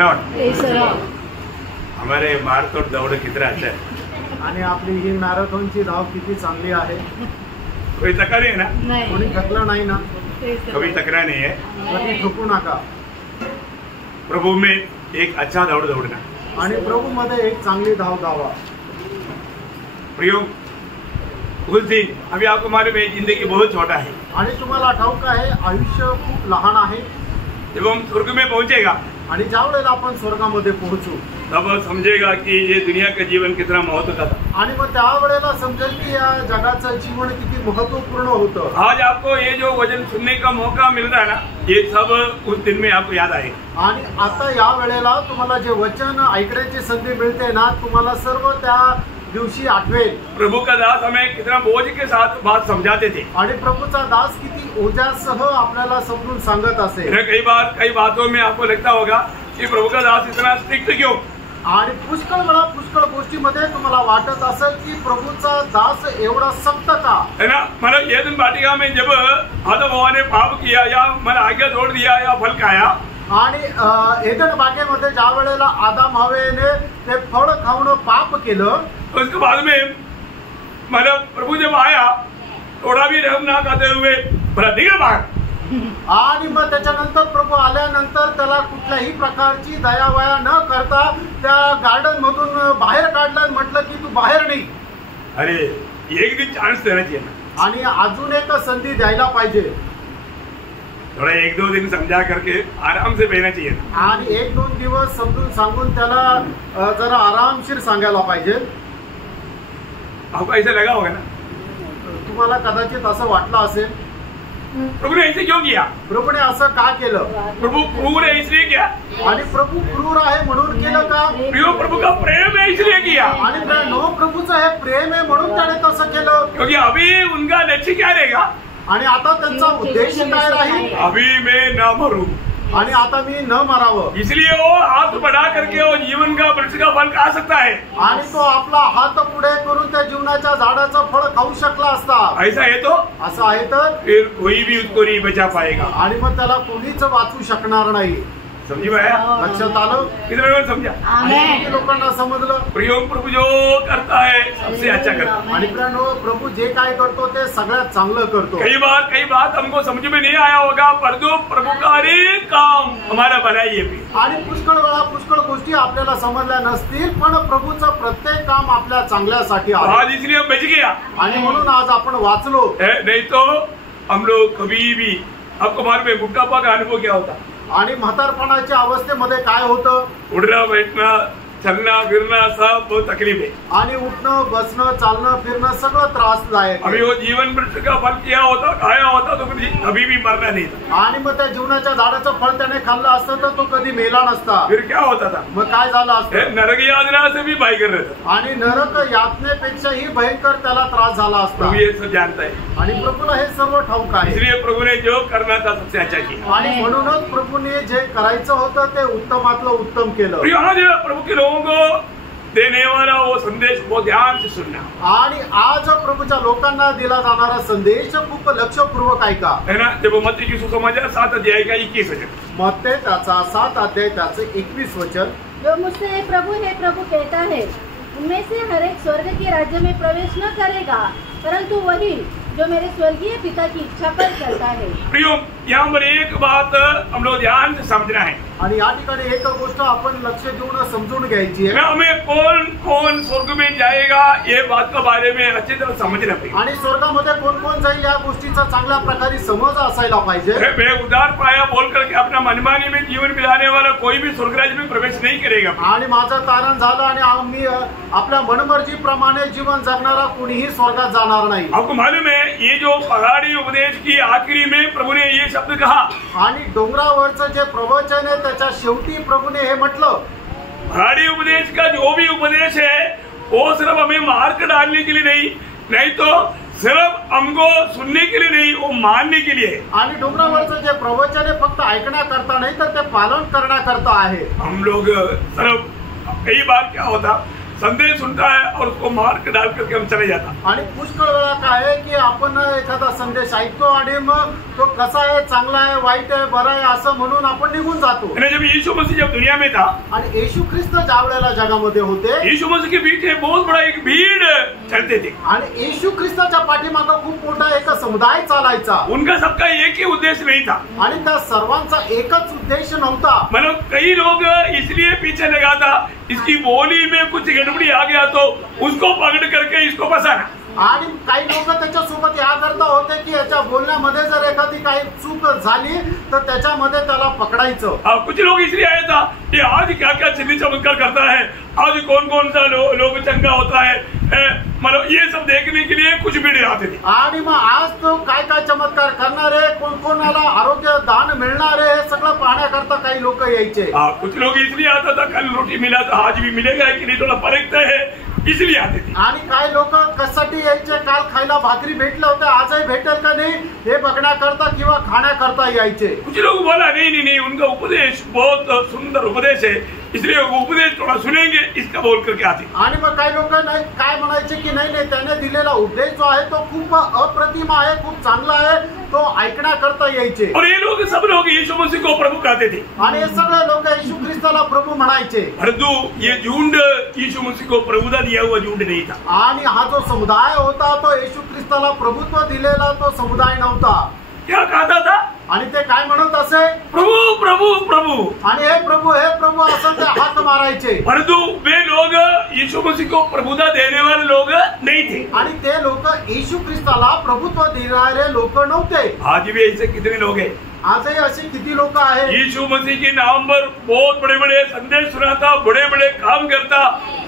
कितना हमारे मारतोड़ दौड़ कितना अच्छा है आणि आपली ही मॅरेथॉनची धाव किती चांगली आहे। कोई तक्रार नहीं है ना? कोणी थकलं नाही ना? कभी तकरार नहीं है। कधी थकू नका। प्रभु में एक अच्छा दौड़ दौड़ना आणि प्रभु मध्ये एक चांगली धाव धावा। प्रियो कुल सिंह, अभी आपको मालूम है जिंदगी बहुत छोटा है आणि तुम्हाला ठाऊक आहे आयुष्य खूप लहान आहे। जब हम स्वर्ग में पहुंचेगा आणि ज्या वेळेला आपण स्वर्गामध्ये पोहोचू तब समझेगा कि ये दुनिया का जीवन कितना महत्व का था। आणि मग त्या वेळेला समजेल की या जगाचं जीवन किती महत्वपूर्ण होतं। आज आपको ये जो वचन सुनने का मौका मिल रहा है ना, ये सब उस दिन में आपको याद आए। आणि आता या वेळेला तुम्हाला जे वचन ऐकण्याची संधी मिळते ना, तुम्हाला सर्व त्या दिवशी आठवेल। प्रभु का दास हमें कितना बोझ के साथ बात समझाते थे आणि प्रभूचा दास किती ओझ्यासह आपल्याला समजून सांगत असे। कई बार कई बातों में आपको लगता होगा कि प्रभु का दास इतना स्ट्रिक्ट क्यों। आणि पुष्कळ वेळा पुष्कळ गोष्टीमध्ये तुम्हाला वाटत असेल की प्रभूचा दास एवढा सक्त का है ना। मतलब एदन वाटिका में जब आदम हवा ने पाप किया या मतलब आज्ञा तोड़ दिया या फल खाया, आणि एदन बागेमध्ये ज्या वेळेला आदम हवेने ते फळ खाऊन पाप केलं, उसके बाद में मतलब प्रभु जब आया थोड़ा भी रहम ना करते हुए भला निकल बाहर। आणि मग त्याच्यानंतर प्रभू आल्यानंतर त्याला कुठल्याही प्रकारची दयावया न करता त्या गार्डन मधून बाहेर काढलं, म्हटलं की तू बाहेर नाही। अरे एक दिन चांस देना चाहिए ना। आणि अजून एक संधी द्यायला पाहिजे। थोड़ा एक दो दिन समझा करके आराम से बहना चाहिए। आणि एक दोन दिवस समजून सांगून त्याला जरा आरामशीर सांगायला पाहिजे। आपको ऐसा लगा होगा ना, तुम्हाला कदाचित असं वाटलं असेल प्रभु ने ऐसे क्यों किया, प्रभूने असं का केलं, प्रभु क्रूर है इसलिए किया, आणि प्रभू क्रूर आहे म्हणून केलं का, प्रभु का प्रेम है इसलिए किया, आणि प्रभूचं हे प्रेम आहे म्हणून त्याने तसं केलं। क्योंकि अभी उनका लक्ष्य क्या रहेगा, आणि आता त्यांचा उद्देश काय राहील, अभी मैं न मरूं, आणि आता मी न मरावं, इसलिए वो हाथ बढ़ा करके वो जीवन का वृक्ष का फल खा सकता है। आणि तो आपला हात पुढे करून त्या जीवनाच्या झाडाचं फळ खाऊ शकला असता। ऐसा है तो असं आहे तर फिर कोई भी उसको नहीं बचा पाएगा। आणि मग त्याला कोणीच वाचू शकणार नाही। समझी भाया, लक्षात आलं, कितने लोगों ने समझा, किती लोकांना समजलं। प्रियम प्रभु जो करता है सबसे अच्छा करता है। आणि प्रभू जे काय करतो ते सगळ्यात चांगलं करतो। कई बात हमको समझ में नहीं आया होगा, परंतु प्रभु का हर एक काम हमारा भलाई है। आणि पुष्कळ वेळा पुष्कळ गोष्टी आपल्याला समजल्या नसतील, पण प्रभूचं प्रत्येक काम आपल्या चांगल्यासाठी आहे। आज इसलिए हम बच गया, आणि म्हणून आज आपण वाचलो। नहीं तो हम लोग कभी भी, आपको मालूम है बुढ़ापा का अनुभव क्या होता, आणि म्हातारपणाच्या अवस्थेमध्ये काय होतं, उठना बैठना चलना फिरना सब बहुत तकलीफ है। आणि उठणं बसणं चालणं फिरणं सगळं त्रासदायक। अभी वो जीवन वृक्ष का फल किया होता खाया होता तो कभी भी मरना नहीं था। आणि मग त्या जीवनाच्या झाडाचं फळ त्याने खाल्लं असतं तर तो कधी मेला नसता। फिर क्या होता था, मग काय झालं असतं, नरक यातना से भी भयंकर रहता, आणि नरक यातनेपेक्षाही भयंकर त्याला त्रास झाला असता। प्रभु ये सब जानता है, आणि प्रभूला हे सर्व ठाऊक आहे। इसलिए प्रभु ने जो करना था सबसे अच्छा किया, आणि म्हणूनच प्रभूने जे करायचं होतं ते उत्तमातलं उत्तम केलं। प्रभु के लोगों को देने वाला वो संदेश बहुत ध्यान से सुनना। आणि आज प्रभूच्या लोकांना दिला जाणारा संदेश खूप लक्षपूर्वक ऐका, है ना। जब मत्ती की सुसमाचार 7 अध्याय का 21 वचन, मत्ती त्याचा 7 अध्याय त्याचे 21 वचन, जो मुझसे हे प्रभु कहता है, उनमें से हर एक स्वर्ग के राज्य में प्रवेश न करेगा, परंतु वही जो मेरे स्वर्गीय पिता की इच्छा पर करता है। प्रियो, यहाँ पर एक बात हम लोग ध्यान से समझना है, आणि या ठिकाणी एक गोष्ट आपण लक्ष देऊन समजून घ्यायची आहे। हमें कौन कौन स्वर्ग में जाएगा ये बात के बारे में अच्छी तरह समझना चाहिए। आणि स्वर्गामध्ये कोण कोण जाईल या गोष्टीचा चांगल्या प्रकारे समज असायला पाहिजे। मैं उदार पाया बोल करके अपना मनमानी में जीवन बिताने वाला कोई भी स्वर्ग राज्य में प्रवेश नहीं करेगा। आणि माझं तारण झालं आणि आम्ही आपल्या मनमर्जी प्रमाणे जीवन जगणारा कोणीही स्वर्गात जाणार नाही। आपको मालूम है ये जो पहाड़ी उपदेश की आखिरी में प्रभु ने ये शब्द कहा, आणि डोंगरावरचं जे प्रवचन आहे त्याच्या शेवटी प्रभूने हे म्हटलं, पहाड़ी उपदेश का जो भी उपदेश है वो सिर्फ हमें मार्क डालने के लिए नहीं तो सिर्फ हमको सुनने के लिए नहीं, वो मानने के लिए। आणि डोंगरावरचं जे प्रवचन आहे फक्त ऐकण्याकरता नाही तर ते पालन करण्याकरता आहे। हम लोग सिर्फ कई बार क्या होता, संदेश सुनता है और उसको मार के डाल करके हम चले जाता। आणि पुष्कळ वेळा काय आहे की आपण एखादा संदेश ऐकतो आणि मग तो कसा आहे, चांगला आहे, वाईट आहे, बरा आहे असं म्हणून आपण निघून जातो। जब यीशु मसीह जब दुनिया में था, आणि येशू ख्रिस्त ज्या वेळेला जगामध्ये होते, यीशु मसीह के बीच में बहुत बड़ा एक भीड़ चलते थे आणि येशू ख्रिस्ताच्या पाठीमागे खूप मोठा एक समुदाय चालायचा। उनका सबका एक ही उद्देश्य नहीं था, आणि त्या सर्वांचा एकच उद्देश नव्हता। मतलब कई लोग इसलिए पीछे लगा था, इसकी बोली में कुछ गड़बड़ी आ गया तो उसको पकड़ करके इसको फंसाना। आणि काही लोक त्याच्यासोबत याकरता होते की याच्या बोलण्यामध्ये जर एखादी काही चूक झाली तर त्याच्यामध्ये त्याला पकडायचं। कुछ लोग इसलिए आया था कि आज क्या क्या चिन्ह चमत्कार करता है, आज कौन कौन सा लोग चंगा होता है, मतलब ये सब देखने के लिए कुछ भी आते थे। आणि मग आज तो काय काय चमत्कार करणारे, कोण कोणाला आरोग्य दान मिळणारे, हे सगळं पाहण्याकरता काही लोक यायचे। कुछ लोग इसलिए आता था कल रोटी मिला था आज भी मिलेगा कि नहीं, थोड़ा परखता है इसलिए आते थे। आणि काही लोक कशासाठी यायचे, काल खायला भाकरी भेटले होते आजही भेटेल का नाही हे बघण्याकरता किंवा खाण्याकरता यायचे। कुछ लोग बोला नहीं, उनका उपदेश बहुत सुंदर उपदेश है इसलिए वो उपदेश थोड़ा सुनेंगे इसका बोल करके आते। आणि मग काही लोक नाही काय म्हणायचे की नाही त्याने दिलेला उपदेश जो आहे तो खूप अप्रतिम आहे, खूप चांगला आहे, तो ऐकण्याकरता यायचे। और ये लोग सब लोग यीशु मसीह को प्रभु कहते थे आणि हे सगळे लोक येशू ख्रिस्ताला प्रभु म्हणायचे। परंतु ये झुंड यीशु मसीह को प्रभुता दिया हुआ झुंड नहीं था। आणि हा जो समुदाय होता तो येशू ख्रिस्ताला प्रभुत्व दिलेला तो समुदाय नव्हता। क्या कहता था? आणि ते काय म्हणत असे, प्रभु प्रभु प्रभु, आणि हे प्रभु असं ते हात मारायचे। परंतु वे लोग यीशु मसीह को प्रभुता देने वाले लोग नहीं थे। आणि ते लोक येशू ख्रिस्ताला प्रभुत्व देणारे लोक नव्हते। आज भी ऐसे कितने लोग हैं? आजही असे किती लोक आहेत, यीशु मसीह के नाम पर बहुत बड़े बड़े संदेश सुनाता, बड़े बड़े काम करता,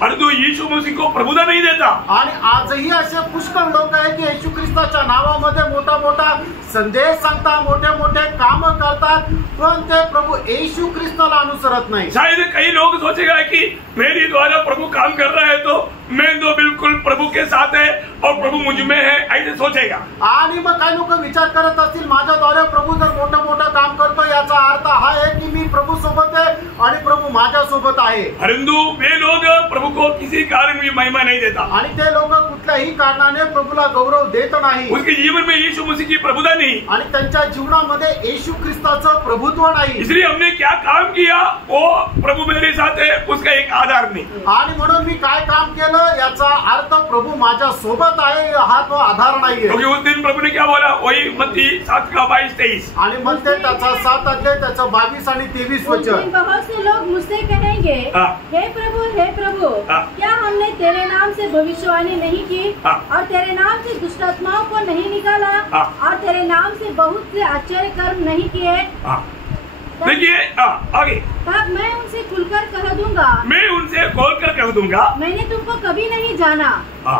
परंतु यीशु मसीह को प्रभुता नहीं देता। आणि आजही असे पुष्कळ लोक आहेत की येशू ख्रिस्ताच्या नावामध्ये मोठा मोठा संदेश सांगतात, मोठे मोठे काम करतात, पण ते प्रभु येशू ख्रिस्ताला अनुसरत नाही। शायद कई लोग सोचेगा कि मेरे द्वारा प्रभु काम कर रहा है तो मैं तो बिल्कुल प्रभु के साथ है और प्रभु मुझ में है, ऐसे सोचेगा। आणि मग काही लोक विचार करत असतील माझ्याद्वारे प्रभु जर मोठं मोठं काम करतो याचा अर्थ हा आहे की मी प्रभु सोबत आहे आणि प्रभु माझ्या सोबत आहे। परंतु वे लोग प्रभु को किसी कारण भी महिमा नहीं देता, आणि ते लोक कुठल्याही कारणाने प्रभुला गौरव देत नाही। उसके जीवन में यीशु मसीह की प्रभुता नहीं, आणि त्यांच्या जीवनामध्ये येशू ख्रिस्ताचं प्रभुत्व नाही। इसलिए हमने क्या काम किया वो प्रभु मेरे साथ है उसका एक आधार नहीं। आणि म्हणून मी काय काम केलं याचा अर्थ प्रभु माझ्या सोबत आहे हा तो आधार नाहीये। क्योंकि उस दिन प्रभु ने क्या बोला, वही मत्ती 7:22-23, आणि मग ते त्याचा 7 अध्याय त्याचा 22 आणि 23 उस दिन वचन। बहुत से लोग मुझसे कहेंगे, हे प्रभु क्या हमने तेरे नाम से भविष्यवाणी नहीं की और तेरे नाम से दुष्ट आत्माओं को नहीं निकाला और तेरे नाम से बहुत से आश्चर्य कर्म नहीं किए? देखिए आगे, तब मैं उनसे खुलकर कह दूंगा, मैं उनसे खोल कर कह दूंगा, मैंने तुमको कभी नहीं जाना,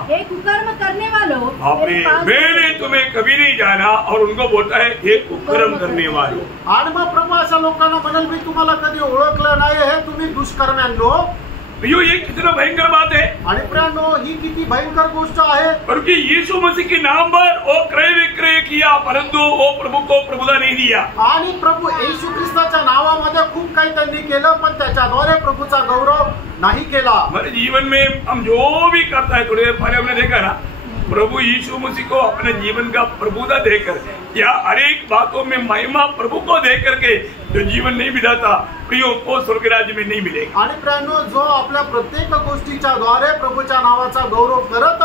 हे कुकर्म करने वालों, मेरे पास मैंने तुम्हें कभी नहीं जाना। और उनको बोलता है हे कुकर्म करने वालों। आणि मग प्रभु अशा लोकांना म्हणाल मी तुम्हाला कधी ओळखलं नाही, हे तुम्ही दुष्कर्म्यांनो। ये कितना भयंकर बात है। आणि प्रियांनो ही किती भयंकर गोष्ट आहे, क्योंकि यीशु मसीह के नाम पर वो क्रय विक्रय किया परंतु वो प्रभु को प्रभुता नहीं दिया। आणि प्रभु येशू ख्रिस्ताच्या नावामध्ये खूप काही त्यांनी केलं पण त्याच्याद्वारे प्रभुचा गौरव नाही केला। हमारे जीवन में हम जो भी करता है, थोड़ी देर पहले हमने देखा ना, प्रभु यीशु मसीह को अपने जीवन का प्रभुता देकर या हर एक बातों में महिमा प्रभु को देकर के जो जीवन नहीं बिताता प्रियो को स्वर्ग राज्य में नहीं मिलेगा। आणि प्रियांनो जो आपल्या प्रत्येक गोष्टीच्या द्वारे प्रभुच्या नावाचा गौरव करत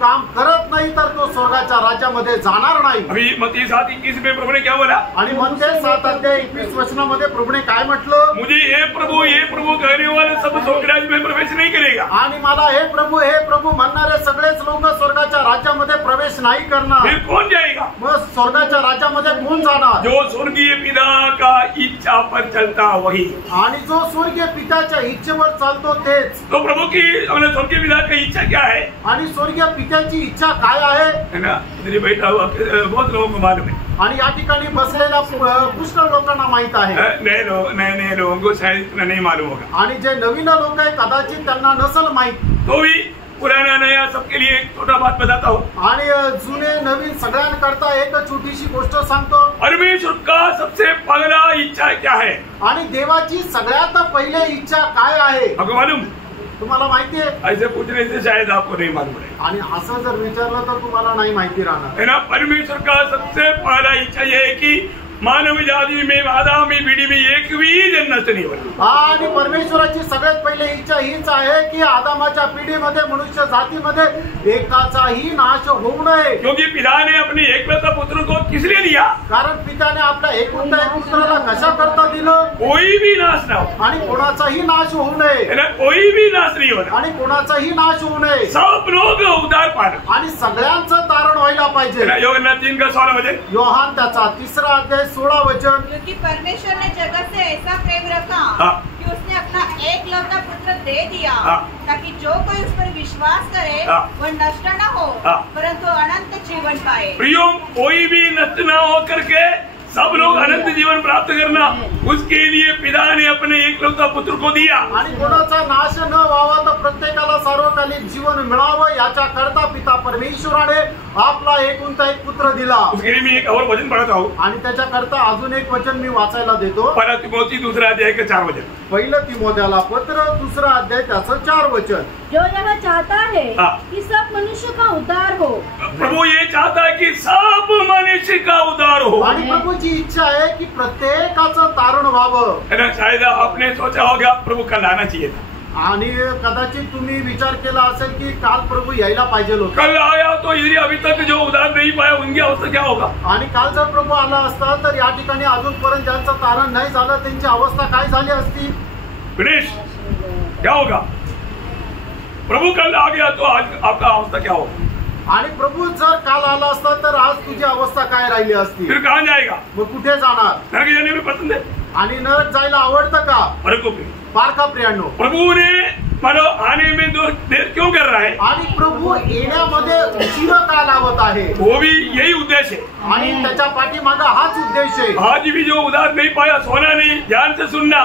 काम करत नाही तर तो स्वर्गाच्या राज्यामध्ये जाणार नाही। अभी मत्ती 7:21 में प्रभु ने क्या बोला, आणि मत्ती 7 अध्याय 21 वचनामध्ये प्रभुने काय म्हटलं, मुझे हे प्रभु कहने वाले सब स्वर्ग राज्य में प्रवेश नहीं करेगा। आणि मला हे प्रभु म्हणणारे सगळेच लोक स्वर्गाच्या राज्यामध्ये प्रवेश नाही करणार। फिर कौन जाएगा? मग स्वर्गाच्या राज्यामध्ये कोण जाणार? जो स्वर्गीय पिता का इच्छा पर चलता वही। आणि जो स्वर्गीय पित्याच्या इच्छेवर चालतो तेच। तो प्रभु की अपने स्वर्गीय पिता की इच्छा क्या है? आणि स्वर्गीय पित्याची इच्छा काय आहे, है ना? इधर बैठा हुआ बहुत लोगों को मालूम है। आणि या ठिकाणी बसलेल्या पुष्कळ लोकांना माहित आहे। नए लोगों को शायद इतना नहीं मालूम होगा। आणि जे नवीन लोक आहेत कदाचित त्यांना नसेल माहित। तो भी पुराना नया सबके लिए एक छोटा बात बताता हूँ। आणि जुने नवीन सगळ्यांकरता एक छोटीशी गोष्ट सांगतो। परमेश्वर का सबसे पहला इच्छा क्या है? आणि देवाची सगळ्यात पहिले इच्छा काय आहे? आपको मालूम? तुम्हाला माहिती आहे? ऐसे पूछने से शायद आपको नहीं मालूम है। आणि असं जर विचारलं तर तुम्हाला नाही माहिती राहणार है ना। परमेश्वर का सबसे पहला इच्छा यह है कि मानव जाति में आदम में पीढ़ी में एक भी जन नष्ट नहीं होना। आणि परमेश्वराची सगळ्यात पहिली इच्छा हीच आहे की आदामाच्या पिढीमध्ये मनुष्य जातीमध्ये एकाचाही नाश होऊ नये। क्योंकि पिता ने अपने एकलौता पुत्र को किस लिए दिया? कारण पित्याने आपल्या एकुलत्या एक पुत्राला कशा करता दिलं? कोई भी नाश ना हो, आणि कोणाचाही नाश होऊ नये, है ना, कोई भी नाश नहीं होना, आणि कोणाचाही नाश होऊ नये, सब लोग उद्धार पाना, आणि सगळ्यांचं तारण व्हायला पाहिजे। है ना। यूहन्ना 3:16 योहान त्याचा 3रा अध्याय 16 वचन। क्योंकि परमेश्वर ने जगत से ऐसा प्रेम रखा कि उसने अपना एकलौता पुत्र दे दिया ताकि जो कोई उस पर विश्वास करे वह नष्ट न हो परंतु अनंत जीवन पाए। प्रियो, कोई भी नष्ट न हो करके सब लोग अनंत जीवन प्राप्त करना, उसके लिए पिता ने अपने एकलौता पुत्र को दिया। आणि कोणाचा नाश न व्हावा तर प्रत्येकाला सार्वकालिक जीवन मिळावं याच्या करता पिता परमेश्वराने आपला एकुलता एक पुत्र दिला। उसके लिए मैं एक और वचन पढ़ता हूँ। आणि त्याच्या करता अजून एक वचन मी वाचायला देतो। पहला तिमोथी 2 अध्याय के 4 वचन। पहिलं तिमोथेला पत्र 2 अध्याय त्याचं 4 वचन। जो यह चाहता है कि सब मनुष्य का उद्धार हो। प्रभु ये चाहता है कि सब मनुष्य का उद्धार हो। आणि प्रभूची इच्छा आहे की प्रत्येकाचं तारण व्हावं। है ना। शायद आपने सोचा होगा प्रभु कल आना चाहिए था, आणि कदाचित तुम्ही विचार केला असेल की काल प्रभू यायला पाहिजे होते। कल आया तो यदि अभी तक जो उद्धार नहीं पाया उनकी अवस्था क्या होगा? आणि काल जर प्रभू आला असता तर या ठिकाणी अजूनपर्यंत ज्यांचं तारण नाही झालं त्यांची अवस्था काय झाली असती? गणेश, क्या होगा? प्रभु कल आ गया तो आज आपका अवस्था क्या होगा? आणि प्रभू जर काल आला असता तर आज तुझी अवस्था काय राहिली असती? फिर कहाँ जाएगा? मग कुठे जाणार? नरक जाने में पसंद है? आणि नरक जायला आवडतं का? को भी पारखा प्रियांनो, प्रभु ने मानो आने में देर क्यों कर रहा है? आणि प्रभू येण्यामध्ये उशीर का लावत आहे? वो भी यही उद्देश्य है। आणि त्याच्या पाठीमागे हाच उद्देश आहे। आज भी जो उद्धार नहीं पाया, सोना नहीं, ध्यान से सुनना।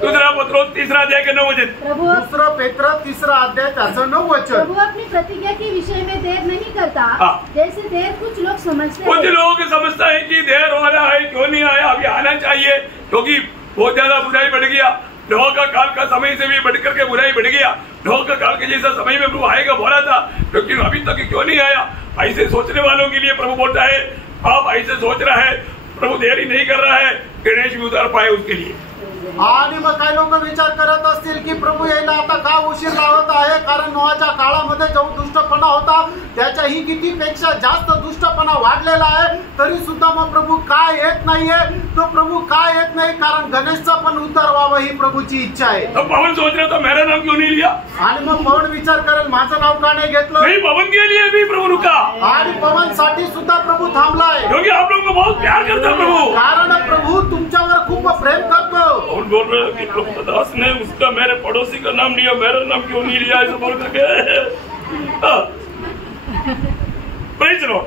2 पत्रोस 3 अध्याय के 9 वचन। 2 पेत्र 3 अध्याय त्याचं 9 वचन। प्रभु अपनी प्रतिज्ञा के विषय में देर नहीं करता, जैसे देर कुछ लोग समझते हैं। कुछ लोग समझता है कि देर हो रहा है, क्यों नहीं आया, अभी आना चाहिए, क्योंकि बहुत ज्यादा बुराई बढ़ गया। नोह का काल का समय से भी बढ़कर के बुराई बढ़ गया। नोह का काल के जैसा समय में प्रभु आएगा बोला था, लेकिन अभी तक क्यों नहीं आया? ऐसे सोचने वालों के लिए प्रभु बोलता है, आप ऐसे सोच रहा है, प्रभु देरी नहीं कर रहा है, गणेश भी उतार पाए उसके लिए। आणि मग काही लोक विचार करत असतील की प्रभू यायला आता का उशीर लावत आहे? कारण नोहाच्या काळामध्ये जो दुष्टपणा होता त्याच्याही कितीपेक्षा जास्त दुष्टपणा वाढलेला आहे, तरी सुद्धा मग प्रभू काय येत नाहीये? तो प्रभू काय येत नाही? कारण गणेशचा पण उद्धार व्हावा ही प्रभूची इच्छा आहे। तो पवन सोच रहा था मेरा नाम क्यों नहीं लिया? आणि मग पवन विचार करेल माझं नाव का नाही घेतलं? नहीं, पवन के लिए भी प्रभु रुका। आणि पवन साठी सुद्धा प्रभू थांबलाय, क्योंकि आप लोगों को बहुत प्यार करता है प्रभु। कारण प्रभू तुमच्यावर खूप प्रेम करतो। और बोल रहे हैं कि प्रभु दास ने उसका मेरे पड़ोसी का नाम लिया, मेरा नाम क्यों नहीं लिया? ऐसा बोल करके प्रेज लॉर्ड।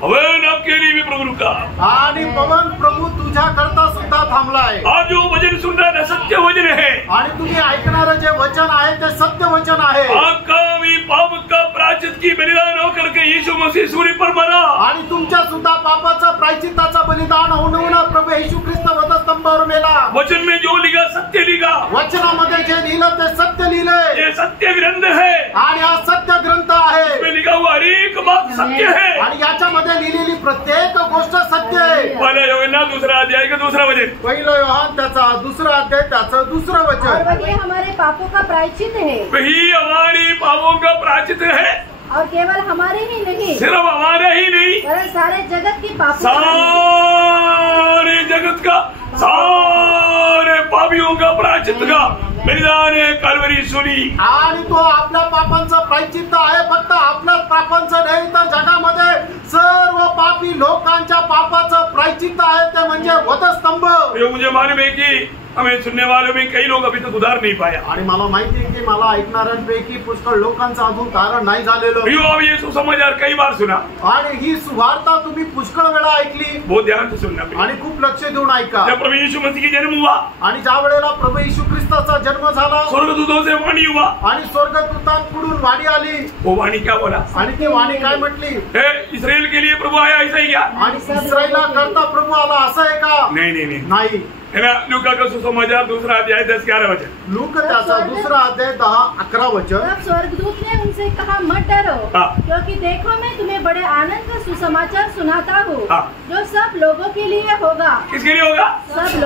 पवन आपके लिए भी प्रभु रुका। आणि पवन प्रभू तुझ्या करता सुद्धा थांबलाय। आज जो वचन सुन रहा है सत्य वचन है, आणि तुम्ही ऐकणारं जे वचन आहे ते सत्य वचन आहे। आपका भी पाप का प्रायश्चित की बलिदान हो करके यीशु मसीह सूली पर मरा। आणि तुमच्या सुद्धा पापाचं प्रायश्चित्ताचं बलिदान होऊन प्रभू येशू ख्रिस्त वधस्तंभावर मेला। वचन में जो लिखा सत्य लिखा, वचनामध्ये जे लिहिलं ते सत्य लिहिलंय। ये सत्य ग्रंथ है आणि हा सत्य ग्रंथ आहे। इसमें लिखा हुआ हर एक बात सत्य है। आणि याच्यामध्ये लिहिलेली प्रत्येक गोष्ट सत्य आहे। पहला यूहन्ना 2 अध्याय का 2 वचन। पहिलं योहान त्याचा 2 अध्याय त्याचं 2 वचन। और वही हमारे पापों का प्रायश्चित है। वही हमारी पापों का प्रायश्चित है। और केवल हमारे ही नहीं, सिर्फ हमारे ही नहीं, वरन सारे जगत की पापों सारे जगत का, सारे पापियों का प्रायश्चित का बलिदान है कलवरी सूली। आणि तो आपल्या पापांचं प्रायश्चित्त आहे। फक्त आपल्या पापांचं नाही तर जगामध्ये सर्व पापी लोकांच्या पापाचं प्रायश्चित्त आहे, ते म्हणजे वधस्तंभ। मुझे मालूम है कि हमें सुनने वालों में कई लोग अभी तक उद्धार नहीं पाया। आणि मला माहिती आहे की मला ऐकणाऱ्यांपैकी पुष्कळ लोकांचं अजून तारण नाही झालेलं। ये सुसमाचार कई बार सुना, आणि ही सुवार्ता तुम्ही पुष्कळ वेळा ऐकली। बहुत ध्यान से सुनना। आणि खूप लक्ष देऊन ऐका। जब प्रभु यीशु मसीह की जन्म हुआ, आणि ज्या वेळेला प्रभू येशू ख्रिस्ताचा जन्म झाला, स्वर्गदूतों से वाणी हुआ, आणि स्वर्गदूतांकडून वाणी आली। वो वाणी क्या बोला? आणि ती वाणी काय म्हटली? इस्राएल के लिए प्रभु आया, ऐसा ही क्या? आणि इस्रायला करता प्रभू आला असं आहे का? नहीं नहीं नहीं, नाही। है ना। लूका का सुसमाचार 2 अध्याय 10-11 वचन। लूका त्याचा 2 अध्याय 10-11 वचन। तब स्वर्गदूत ने उनसे कहा, मत डरो, क्योंकि देखो मैं तुम्हें बड़े आनंद का सुसमाचार सुनाता हूँ, जो सब लोगों के लिए होगा। किसके लिए होगा? सब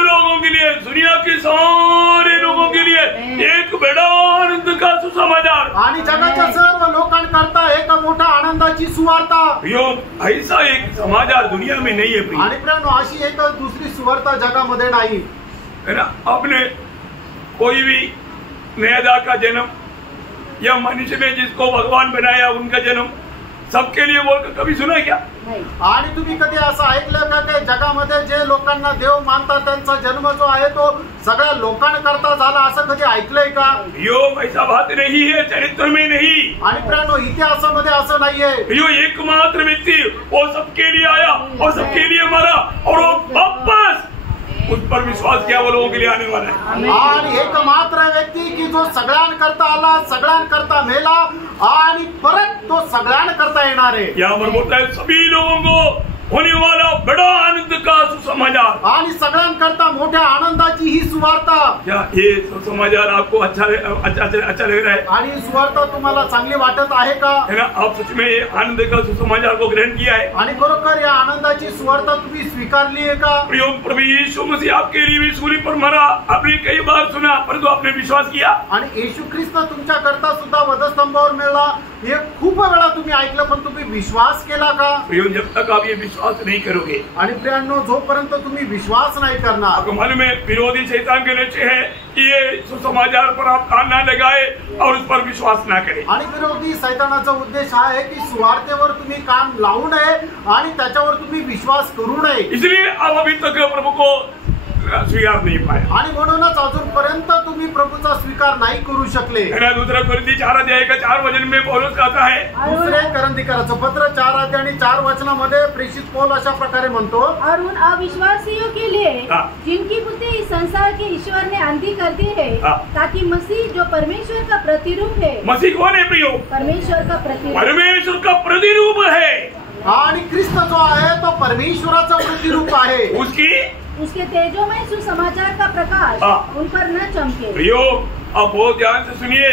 लोगों के लिए, दुनिया के सारे लोगों के लिए एक बड़ा आनंद का सुसमाचार आणि जगाच्या सर्व लोकांकरता एक मोठा आनंदाची सुवार्ता। ऐसा एक समाचार दुनिया में नहीं है प्रिय। आणि प्रियानो, अशी एक दुसरी सुवार्ता जगामध्ये नाही, है ना। आपने कोई भी नया का जन्म या मनुष्य ने जिसको भगवान बनाया उनका जन्म सबके लिए बोलकर कभी सुना है क्या? आणि तुम्ही कधी असं ऐकलं का की जगामध्ये जे लोकांना देव मानतात त्यांचा जन्म जो आहे तो सगळ्या लोकांकरता झाला, असं कधी ऐकलंय का? यो ऐसा बात नहीं है, चरित्र में नहीं। आणि प्रियानो, इतिहासामध्ये असं नाहीये। यो एकमात्र व्यक्ति वो सबके लिए आया और सबके लिए मरा और वो वापस उस पर विश्वास किया वो लोगों के लिए आने वाला है। आणि एकमात्र व्यक्ती की जो सगळ्यांकरता आला, सगळ्यांकरता मेला आणि परत तो सगळ्यांकरता येणार आहे। यहाँ बोलता है सभी लोगों को होने वाला बड़ा आनंद का सुसमाचार, आणि सगळ्यांकरता मोठ्या आनंदाची ही सुवार्ता। क्या ये सुसमाचार आपको अच्छा लग रहा है? आणि सुवार्ता तुम्हाला चांगली वाटत आहे का? है ना। आप सच में ये आनंद का सुसमाचार को ग्रहण किया है? आणि खरोखर या आनंदाची सुवार्ता तुम्ही स्वीकारली आहे का? प्रभु यीशु मसीह आपके लिए भी सूली पर मरा, आपने कई बार सुना परंतु आपने विश्वास किया। आणि येशू ख्रिस्त तुमच्या करता सुद्धा वधस्तंभावर मिळाला, हे खूप वेळा तुम्ही ऐकलं, पण तुम्ही विश्वास केला का? जब तक आप ये विश्वास नहीं करोगे, आणि प्रियांनो, जोपर्यंत तुम्ही विश्वास नहीं करना, आपको मालूम है विरोधी शैतान के लक्ष्य है कि ये सुसमाचार पर आप कान ना लगाए और उस पर विश्वास ना करें। आणि विरोधी शैतानाचा उद्देश हा आहे की सुवार्तेवर तुम्ही कान लावू नये आणि त्याच्यावर तुम्ही विश्वास करू नये। इसलिए आप अभी तक प्रभु को स्वीकार नहीं पाया आणि म्हणूनच अजूनपर्यंत तुम्ही प्रभूचा स्वीकार नाही करू शकले। दूसरा कोरिन्थी 4 अध्याय का 4 वचन में पौलुस कहता है, दुसरे कोरिन्थीकराचं पत्र 4 अध्याय आणि 4 वचनामध्ये प्रेषित पौल अशा प्रकारे म्हणतो, और उन अविश्वासियों के लिए जिनकी बुद्धि इस संसार के ईश्वर ने अंधी कर दी है, ताकि मसीह जो परमेश्वर का प्रतिरूप है। मसीह कौन है प्रियो? परमेश्वर का प्रतिरूप। परमेश्वर का प्रतिरूप है। आणि ख्रिस्त जो आहे तो परमेश्वराचा प्रतिरूप आहे। उसके तेजोमय सुसमाचार का प्रकाश उन पर न चमके। प्रियो, आप बहुत ध्यान से सुनिए,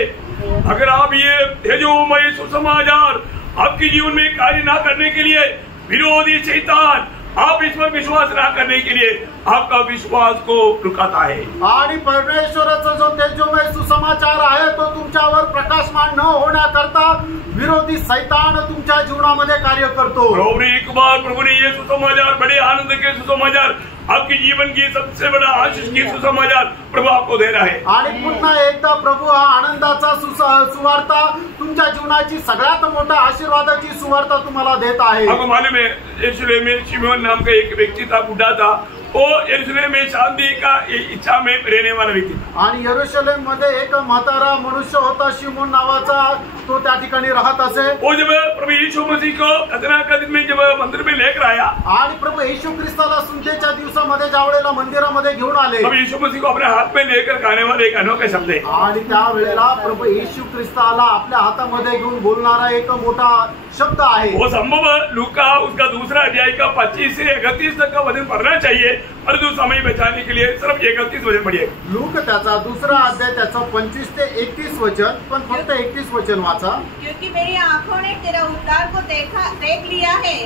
अगर आप ये तेजोमय सुसमाचार आपके जीवन में कार्य ना करने के लिए विरोधी शैतान आप इस पर विश्वास ना करने के लिए आपका विश्वास को रुकाता है। आणि परमेश्वराचा जो तेजोमय सुसमाचार आहे तो तुमच्यावर प्रकाशमान न होण्याकरता विरोधी शैतान तुमच्या जीवनामध्ये कार्य करतो। एक बार प्रभु ने ये सुसमाचार, बड़े आनंद के सुसमाचार, आपके जीवन की सबसे बड़ा आशीष की सुसमाचार प्रभु आपको दे रहा है। आणि पुन्हा एकदा प्रभू हा आनंदाचा सुवार्ता, तुमच्या जीवनाची सगळ्यात मोठा आशीर्वादाची सुवार्ता तुम्हाला देत आहे। आपको मालूम है यरूशलेम में शिमोन नाम का एक व्यक्ति था, बुढ़ा था, वो यरूशलेम में शांति का इच्छा में रहने वाला व्यक्ति था। आणि यरूशलेम मध्ये एक म्हातारा मनुष्य होता शिमोन नावाचा, तो त्या ठिकाणी राहत असे। वो जब प्रभु यीशु मसीह को खतना का दिन में जब मंदिर में लेकर आया, आणि प्रभू येशू ख्रिस्ताला सुंदीच्या दिवसामध्ये ज्यावेळेला मंदिरामध्ये घेऊन आले, प्रभु यीशु मसीह को अपने हाथ में लेकर खाने वाले एक अनोखा शब्द है। आणि त्यावेळेला प्रभू येशू ख्रिस्ताला आपल्या हातामध्ये घेऊन बोलणारा एक मोठा शब्द आहे। वो संभव लूका उसका 2 अध्याय का 25 से 31 तक का वचन पढ़ना चाहिए, परंतु समय बचाने के लिए सिर्फ 31 वचन पढ़िए। लूक त्याचा 2 अध्याय त्याचा 25 ते 31 वचन, पण फक्त 31 वचन वाचा। क्योंकि मेरी आंखों ने तेरा उद्धार को देख लिया है,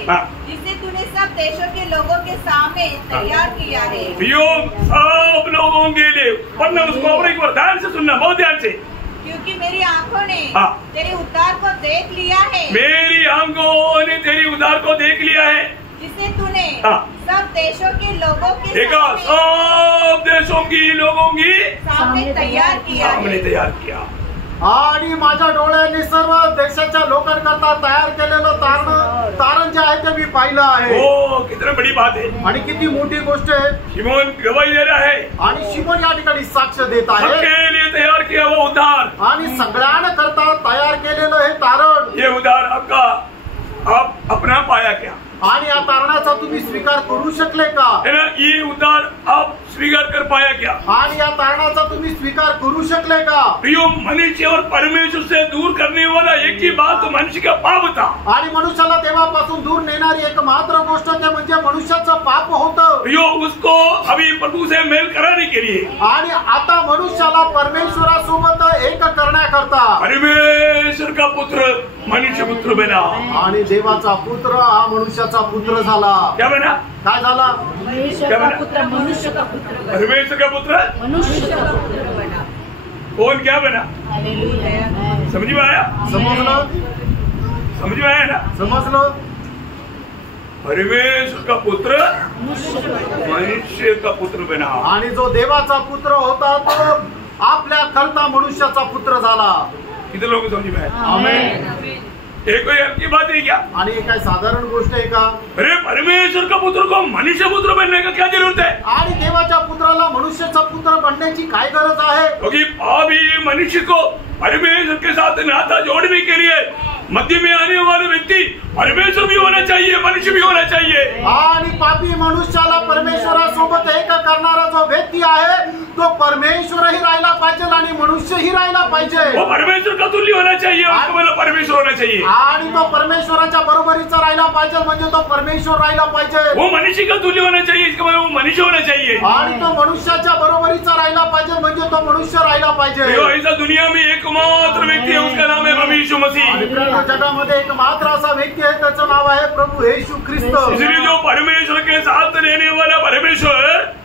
जिसे तूने सब देशों के लोगों के सामने तैयार किया है। सब लोगों के लिए, वरना उसको और एक बार ध्यान से सुनना, बहुत ध्यान से। क्योंकि मेरी आंखों ने तेरे उद्धार को देख लिया है, मेरी आंखों ने तेरी उद्धार को देख लिया है, जिसे तूने सब देशों के लोगों के सब देशों की लोगों की सामने तैयार किया। आणि माझ्या डोळ्यांनी सर्व देशाच्या लोकांकरता तयार केलेलं तारण जे आहे ते मी पाहिलं आहे। ओ, कितनी बड़ी बात है आणि किती मोठी गोष्ट आहे। शिमोन गवाही दे रहा है, आणि शिमोन या ठिकाणी साक्ष देत आहे, सबके लिए तैयार किया वो उद्धार, आणि सगळ्यांकरता तयार केलेलं हे तारण। ये उद्धार आपका आप अपना पाया क्या? आणि या तारणाचा तुम्ही स्वीकार करू शकले का? ये उद्धार आप स्वीकार कर पाया क्या? आणि या तारणाचा तुम्ही स्वीकार करू शकले का? प्रियो, मनुष्य और परमेश्वर से दूर करने वाला एक ही बात मनुष्य का पाप था. आणि मनुष्याला देवापासून दूर नेणारी एक मात्र गोष्ट ते म्हणजे मनुष्याचं पाप होतं. प्रियो, उसको अभी प्रभु से मेल कराने के लिए आणि आता मनुष्याला परमेश्वरासोबत एक करण्याकरता परमेश्वर का पुत्र मनुष्य पुत्र बना. आणि देवाचा पुत्र हा मनुष्याचा पुत्र झाला. क्या बना? काय झाला? परमेश्वर का पुत्र मनुष्य का पुत्र बना. परमेश्वर का पुत्र मनुष्य का पुत्र बना. कौन क्या बना? हालेलुया. समझ में आया? समजलं? समझ में आया ना? समजलं? परमेश्वर का पुत्र मनुष्य का पुत्र बना. आणि जो देवाचा पुत्र होता तो आपल्या करता मनुष्याचा पुत्र झाला. कितने लोग समझ में आया? आमेन. एक कोई हल्की बात है क्या? आणि हे काय साधारण गोष्ट आहे का? अरे, परमेश्वर का पुत्र को मनुष्य पुत्र बनने का क्या जरूरत है? आणि देवाच्या पुत्राला मनुष्याचा पुत्र बनण्याची काय गरज आहे? क्योंकि पापी मनुष्य को परमेश्वर के साथ नाता जोड़ने के लिए मध्य में आने वाले व्यक्ति परमेश्वर भी होना चाहिए, मनुष्य भी होना चाहिए. आणि पापी मनुष्याला परमेश्वरासोबत एक करणारा जो व्यक्ती आहे तो परमेश्वरही राहिला पाहिजे आणि मनुष्यही राहिला पाहिजे. वो परमेश्वर का तुल्य होना चाहिए, उसका मतलब परमेश्वर होना चाहिए. आणि तो परमेश्वराच्या बरोबरीचा राहिला पाहिजे म्हणजे तो परमेश्वर राहिला पाहिजे. वो मनुष्य का तुल्य होना चाहिए, इसका मतलब वो मनुष्य होना चाहिए. आणि तो मनुष्याच्या बरोबरीचा राहिला पाहिजे म्हणजे तो मनुष्य राहिला पाहिजे. जो ऐसा दुनिया में एकमात्र व्यक्ति है, उसका नाम है प्रभु यीशु मसीह. जगामध्ये एक मात्र असा व्यक्ती आहे त्याचं नाव आहे प्रभू येशू ख्रिस्त. इसलिए जो परमेश्वर के साथ रहने वाला परमेश्वर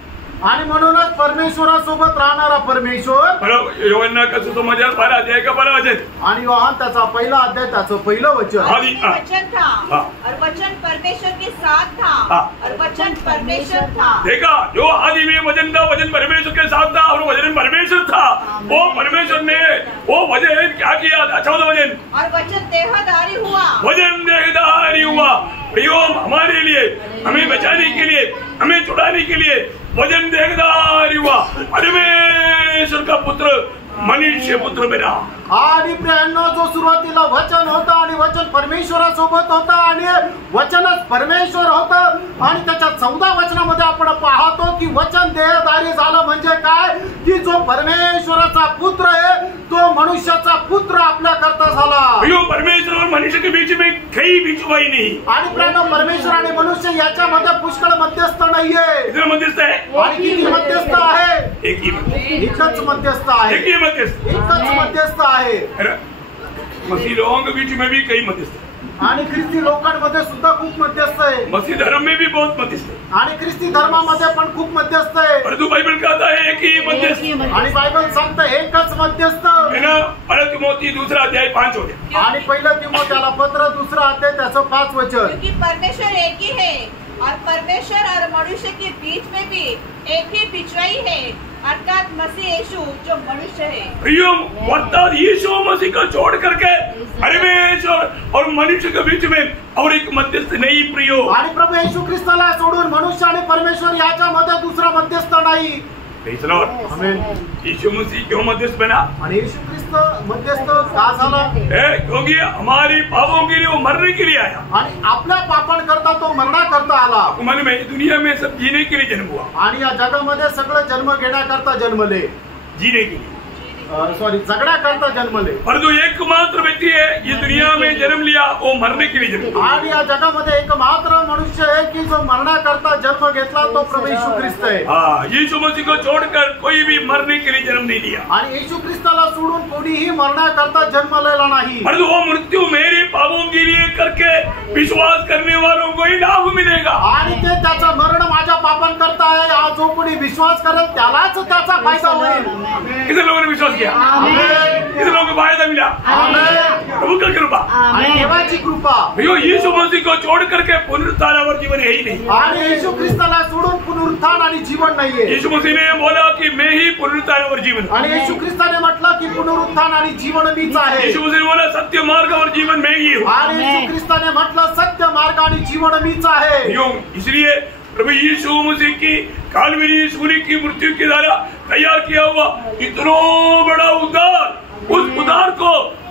आणि म्हणूनच परमेश्वरासोबत राहणारा परमेश्वर. योहन्ना का सुसमाचार 12 अध्याय का 12 वचन. आणि योहान त्याचा पहिला अध्याय त्याचं पहिलं वचन. वचन था और वचन परमेश्वर के साथ था और वचन परमेश्वर था. देखा, जो आदि में वचन था, वचन परमेश्वर के साथ था और वचन परमेश्वर था. वो परमेश्वर ने वो वचन क्या किया? 14 वचन. और वचन देहधारी हुआ. वचन देहधारी हुआ. प्रियो, हमारे लिए, हमें बचाने के लिए, हमें छुड़ाने के लिए वचन देहधारी हुआ. परमेश्वर का पुत्र मनुष्य पुत्र बना. आणि प्रियांनो, जो सुरुवातीला वचन होता आणि वचन परमेश्वरासोबत होता आणि वचनच परमेश्वर होतं. आणि त्याच्या 14 वचनामध्ये आपण पाहतो की वचन देहधारी झालं म्हणजे काय, की जो परमेश्वराचा पुत्र आहे तो मनुष्याचा पुत्र आपल्या करता झाला. परमेश्वर और मनुष्य के बीच में कहीं बिछुआई नहीं. आणि प्रियांनो, परमेश्वर आणि मनुष्य याच्यामध्ये पुष्कळ मध्यस्थ नाहीये. कितना मध्यस्थ है? आणि किती मध्यस्थ आहे? एक ही मध्यस्थ. एकच मध्यस्थ आहे. एक ही मध्यस्थ. एकच मध्यस्थ आहे. मसीह लोगों के बीच में भी कई मध्यस्थ है. आणि ख्रिस्ती लोकांमध्ये सुद्धा खूप मध्यस्थ आहे. मसीह धर्म में भी बहुत मध्यस्थ है. आणि ख्रिस्ती धर्मामध्ये पण खूप मध्यस्थ आहे. परंतु बाइबल कहता है एक ही मध्यस्थ. आणि बायबल सांगतं एकच मध्यस्थ. है ना? पहिला तिमोथी 2 अध्याय 5 वचन. आणि पहिलं तिमोथेला पत्र 2 अध्याय त्याचं 5 वचन. क्योंकि परमेश्वर एक ही है और परमेश्वर और मनुष्य के बीच में भी एक ही पिछवाई है, अर्थात मसीह यीशु जो मनुष्य है. प्रियो, अर्थात यीशु मसीह को छोड़ करके परमेश्वर और मनुष्य के बीच में और एक मध्यस्थ नहीं. प्रियो, आणि प्रभू येशू ख्रिस्ताला सोडून मनुष्य आणि परमेश्वर याच्यामध्ये दुसरा मध्यस्थ नाही. आमेन. यीशु मसीह क्यों मध्यस्थ बना? आणि येशू ख्रिस्त मध्यस्थ का झाला? क्योंकि हमारी पापों के लिए वो मरने के लिए आया. आणि आपल्या पापांकरता तो मरणाकरता आला. मन में दुनिया में सब जीने के लिए जन्म हुआ. आणि या जगामध्ये सगळं जन्म घेण्याकरता जन्मले. जीने के लिए, सॉरी, जगण्याकरता जन्मले. पर जो एकमात्र व्यक्ति है ये दुनिया में जन्म लिया, वो मरने के लिए जन्म. आणि या जगामध्ये एक मात्र मनुष्य आहे की जो मरण्याकरता जन्म घेतला तो प्रभू येशू ख्रिस्त आहे. यीशु मसीह को छोड़कर कोई भी मरने के लिए जन्म नहीं लिया. आणि येशू ख्रिस्ताला सोडून कोणीही मरण्याकरता जन्मलेला नाही. पर वो मृत्यू मेरे पापों के लिए करके विश्वास करने वालों को ही लाभ मिलेगा. आणि ते त्याचं मरण माझ्या पापांकरता आहे. आज जो कोणी विश्वास करेल त्यालाच त्याचा फायदा होईल. कितने लोगों ने विश्वास किया? कितने लोगों को फायदा मिला? प्रभु की कृपा आणि देवाची कृपा. भैया, यीशु मसीह को छोड़ करके पुनरुत्थान और जीवन है ही नहीं. आणि येशू ख्रिस्ताला सोडून पुनरुत्थान आणि जीवन नाहीये. यीशु मसीह ने बोला कि मैं ही पुनरुत्थान और जीवन. आणि येशू ख्रिस्ताने म्हटलं की पुनरुत्थान आणि जीवन मीच आहे. यीशु मसीह ने बोला सत्य मार्ग और जीवन मैं ही हूँ. आणि येशू ख्रिस्ताने म्हटलं सत्य मार्ग आणि जीवन मीच आहे. इसलिए प्रभु यीशु मसीह की काल्वरी सूली की मृत्यु के द्वारा तैयार किया हुआ इतना बड़ा उद्धार, उस उद्धार को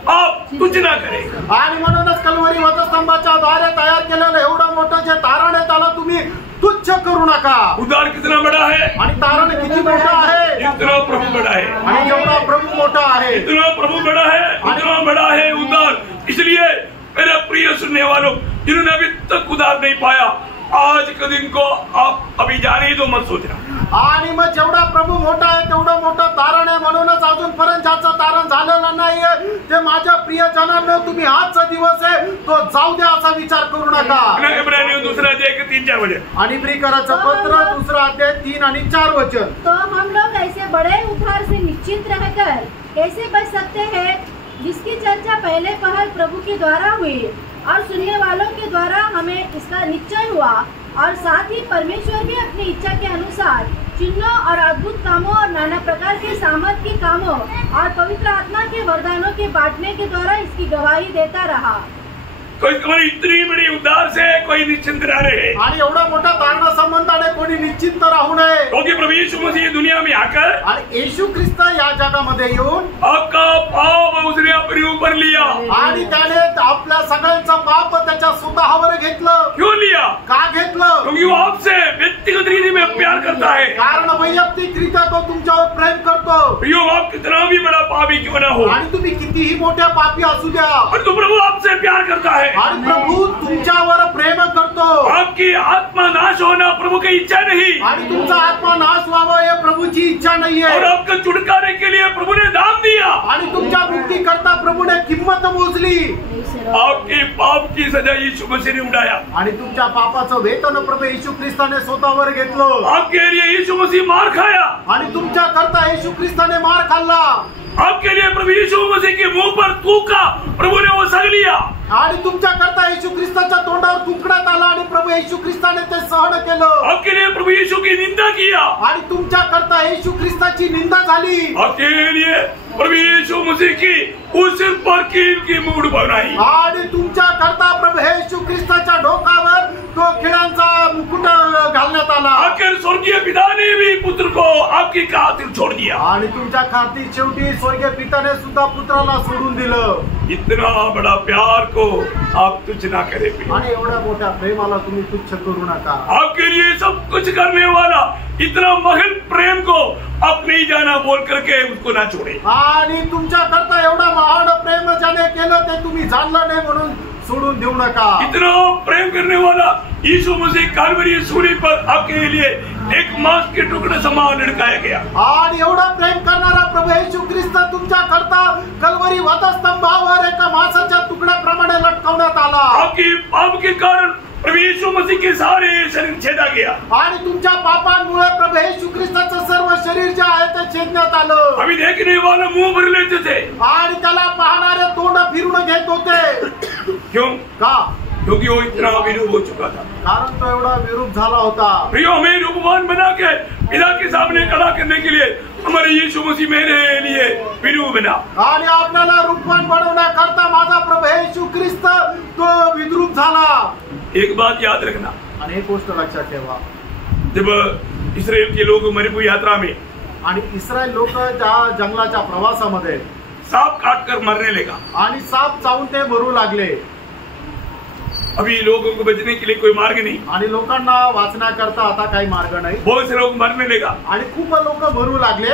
आप तुच्छ ना करें. आणि म्हणूनच कल्वरी वधस्तंभाच्या द्वारे तयार केलेलं एवढं मोठं जे तारण आहे त्याला तुम्ही तुच्छ करू नका. उद्धार कितना बड़ा है आणि तारण किती मोठं आहे. जितना प्रभू बड़ा है. आणि जेवढा मोठा आहे. इतना प्रभु बड़ा है, इतना बड़ा है उद्धार. इसलिए मेरे प्रिय सुनने वालों, जिन्होंने अभी तक उद्धार नहीं पाया, आज के दिन को आप अभी जाने ही तो मत सोचना. आणि मग जेवढा प्रभू मोठा आहे तेवढं मोठं तारण आहे. म्हणूनच अजूनपर्यंत ज्याचं तारण झालेलं नाहीये ते माझ्या प्रियजनांनो, तुम्ही आजचा दिवस आहे तो जाऊ द्या असा विचार करू नका. इब्रानियों दूसरा अध्याय के 3-4 वचन. आणि इब्रिकराचं पत्र 2 अध्याय 3 आणि 4 वचन. तो हम लोग ऐसे बड़े उद्धार से निश्चिंत रहकर कैसे बच सकते हैं, जिसकी चर्चा पहले पहल प्रभु के द्वारा हुई और सुनने वालों के द्वारा हमें इसका निश्चय हुआ, और साथ ही परमेश्वर भी अपनी इच्छा के अनुसार चिन्हों और अद्भुत कामों और नाना प्रकार के सामर्थ के कामों और पवित्र आत्मा के वरदानों के बांटने के द्वारा इसकी गवाही देता रहा. तो इसमें इतनी बड़ी उद्धार से कोई निश्चिंत न रहे. आणि एवढा मोठा तारणा संबंधाने कोणी निश्चिंत राहू नये. क्योंकि प्रभु यीशु मसीह दुनिया में आकर आणि येशू ख्रिस्त या जगामध्ये येऊन आपका पाप उसने अपने ऊपर लिया. आणि त्याने आपल्या सगळ्यांचं पाप त्याच्या स्वतःवर घेतलं. क्यों लिया? का घेतलं? क्योंकि वो आपसे व्यक्तिगत रीति में प्यार करता है. कारण वैयक्तिकरित्या तो तुमच्यावर प्रेम करतो. प्रियो, आप कितना भी बड़ा पापी क्यों ना हो, आणि तुम्ही कितीही मोठ्या पापी असू द्या, परंतु प्रभु आपसे प्यार करता है. आणि प्रभू तुमच्यावर प्रेम करतो. आपकी आत्मा नाश होना प्रभु की इच्छा नहीं, आणि तुमचा आत्मा नाश व्हावा हे प्रभूची इच्छा नाहीये. और आपको छुटकारे के लिए प्रभु ने दान दिया. आणि तुमच्या मुक्ती करता प्रभूने किंमत मोजली. आपकी पाप की सजा यीशु मसीह ने उठाया. आणि तुमच्या पापाचं वेतन प्रभू येशू ख्रिस्ताने स्वतःवर घेतलं. आपके लिए यीशु मसीह मार खाया. आणि तुमच्या करता येशू ख्रिस्ताने मार खाल्ला. आपके लिए प्रभु यीशु मसीह के मुंह पर थूका, प्रभु ने वो सह लिया. आणि तुमच्या करता येशू ख्रिस्ताच्या तोंडावर थुंकण्यात आला आणि प्रभू येशू ख्रिस्ताने ते सहन केलं. आपके लिए प्रभु यीशु की निंदा किया. आणि तुमच्या करता येशू ख्रिस्ताची निंदा झाली. आपके लिए प्रभु यीशु मसीह की उस सिर पर कील की मूठ बनाई. आणि तुमच्या करता प्रभू येशू ख्रिस्ताच्या डोकावर तो खिळ्यांचा मुकुट घालण्यात आला. आखिर स्वर्गीय पिता ने भी पुत्र को आपकी खातिर छोड़ दिया. आणि तुमच्या खातिर शेवटी स्वर्गीय पिताने सुद्धा पुत्राला सोडून दिलं. इतना बड़ा प्यार को आप तुच्छ ना करें. आणि एवढ्या मोठ्या प्रेमाला तुम्ही तुच्छ करू नका. आपके लिए सब कुछ करने वाला इतना महान प्रेम को आप नहीं जाना बोल करके उसको ना छोड़े. आणि तुमच्या करता एवढा महान प्रेम ज्याने केलं ते तुम्ही जाणलं नाही म्हणून सोडून देऊ नका. इतना प्रेम करने वाला यीशु मसीह काल्वरी सूली पर आपके लिए एक मांस के टुकड़े समान लटकाया गया. आणि एवढा प्रेम करणारा प्रभू येशू ख्रिस्त तुमच्या करता कल्वरी वधस्तंभावर एका मांसाच्या तुकड्याप्रमाणे लटकवण्यात आला. आपकी पाप के कारण प्रभु यीशु मसीह के सारे शरीर छेदा गया. आणि तुमच्या पापांमुळे प्रभू येशू ख्रिस्ताचं सर्व शरीर जे आहे ते छेदण्यात आलं. अभी देखने वाले मुंह भर लेते थे. आणि त्याला पाहणारे तोंड फिरून घेत होते. क्यों? का? क्योंकि वो इतना विरूप हो चुका था. कारण तो एवढा विरूप झाला होता. प्रियो, हमें रूपवान बना के पिता के सामने खड़ा करने के लिए हमारे यीशु मसीह मेरे लिए विरूप बना. आणि आपल्याला रूपवान बनवण्याकरता माझा प्रभू येशू ख्रिस्त तो विद्रूप झाला. एक बात याद रखना, आणि एक गोष्ट लक्षात ठेवा, जब इस्राएल के लोग मरुभूमि यात्रा में आणि इस्रायल लोक त्या जंगलाच्या प्रवासामध्ये सांप काट कर मरने लगा. आणि साप चावून ते मरू लागले. अभी लोगों को बचने के लिए कोई मार्ग नहीं. आणि लोकांना वाचण्याकरता आता काही मार्ग नाही. बहुत से लोग मरने लगा. आणि खूप लोक मरू लागले.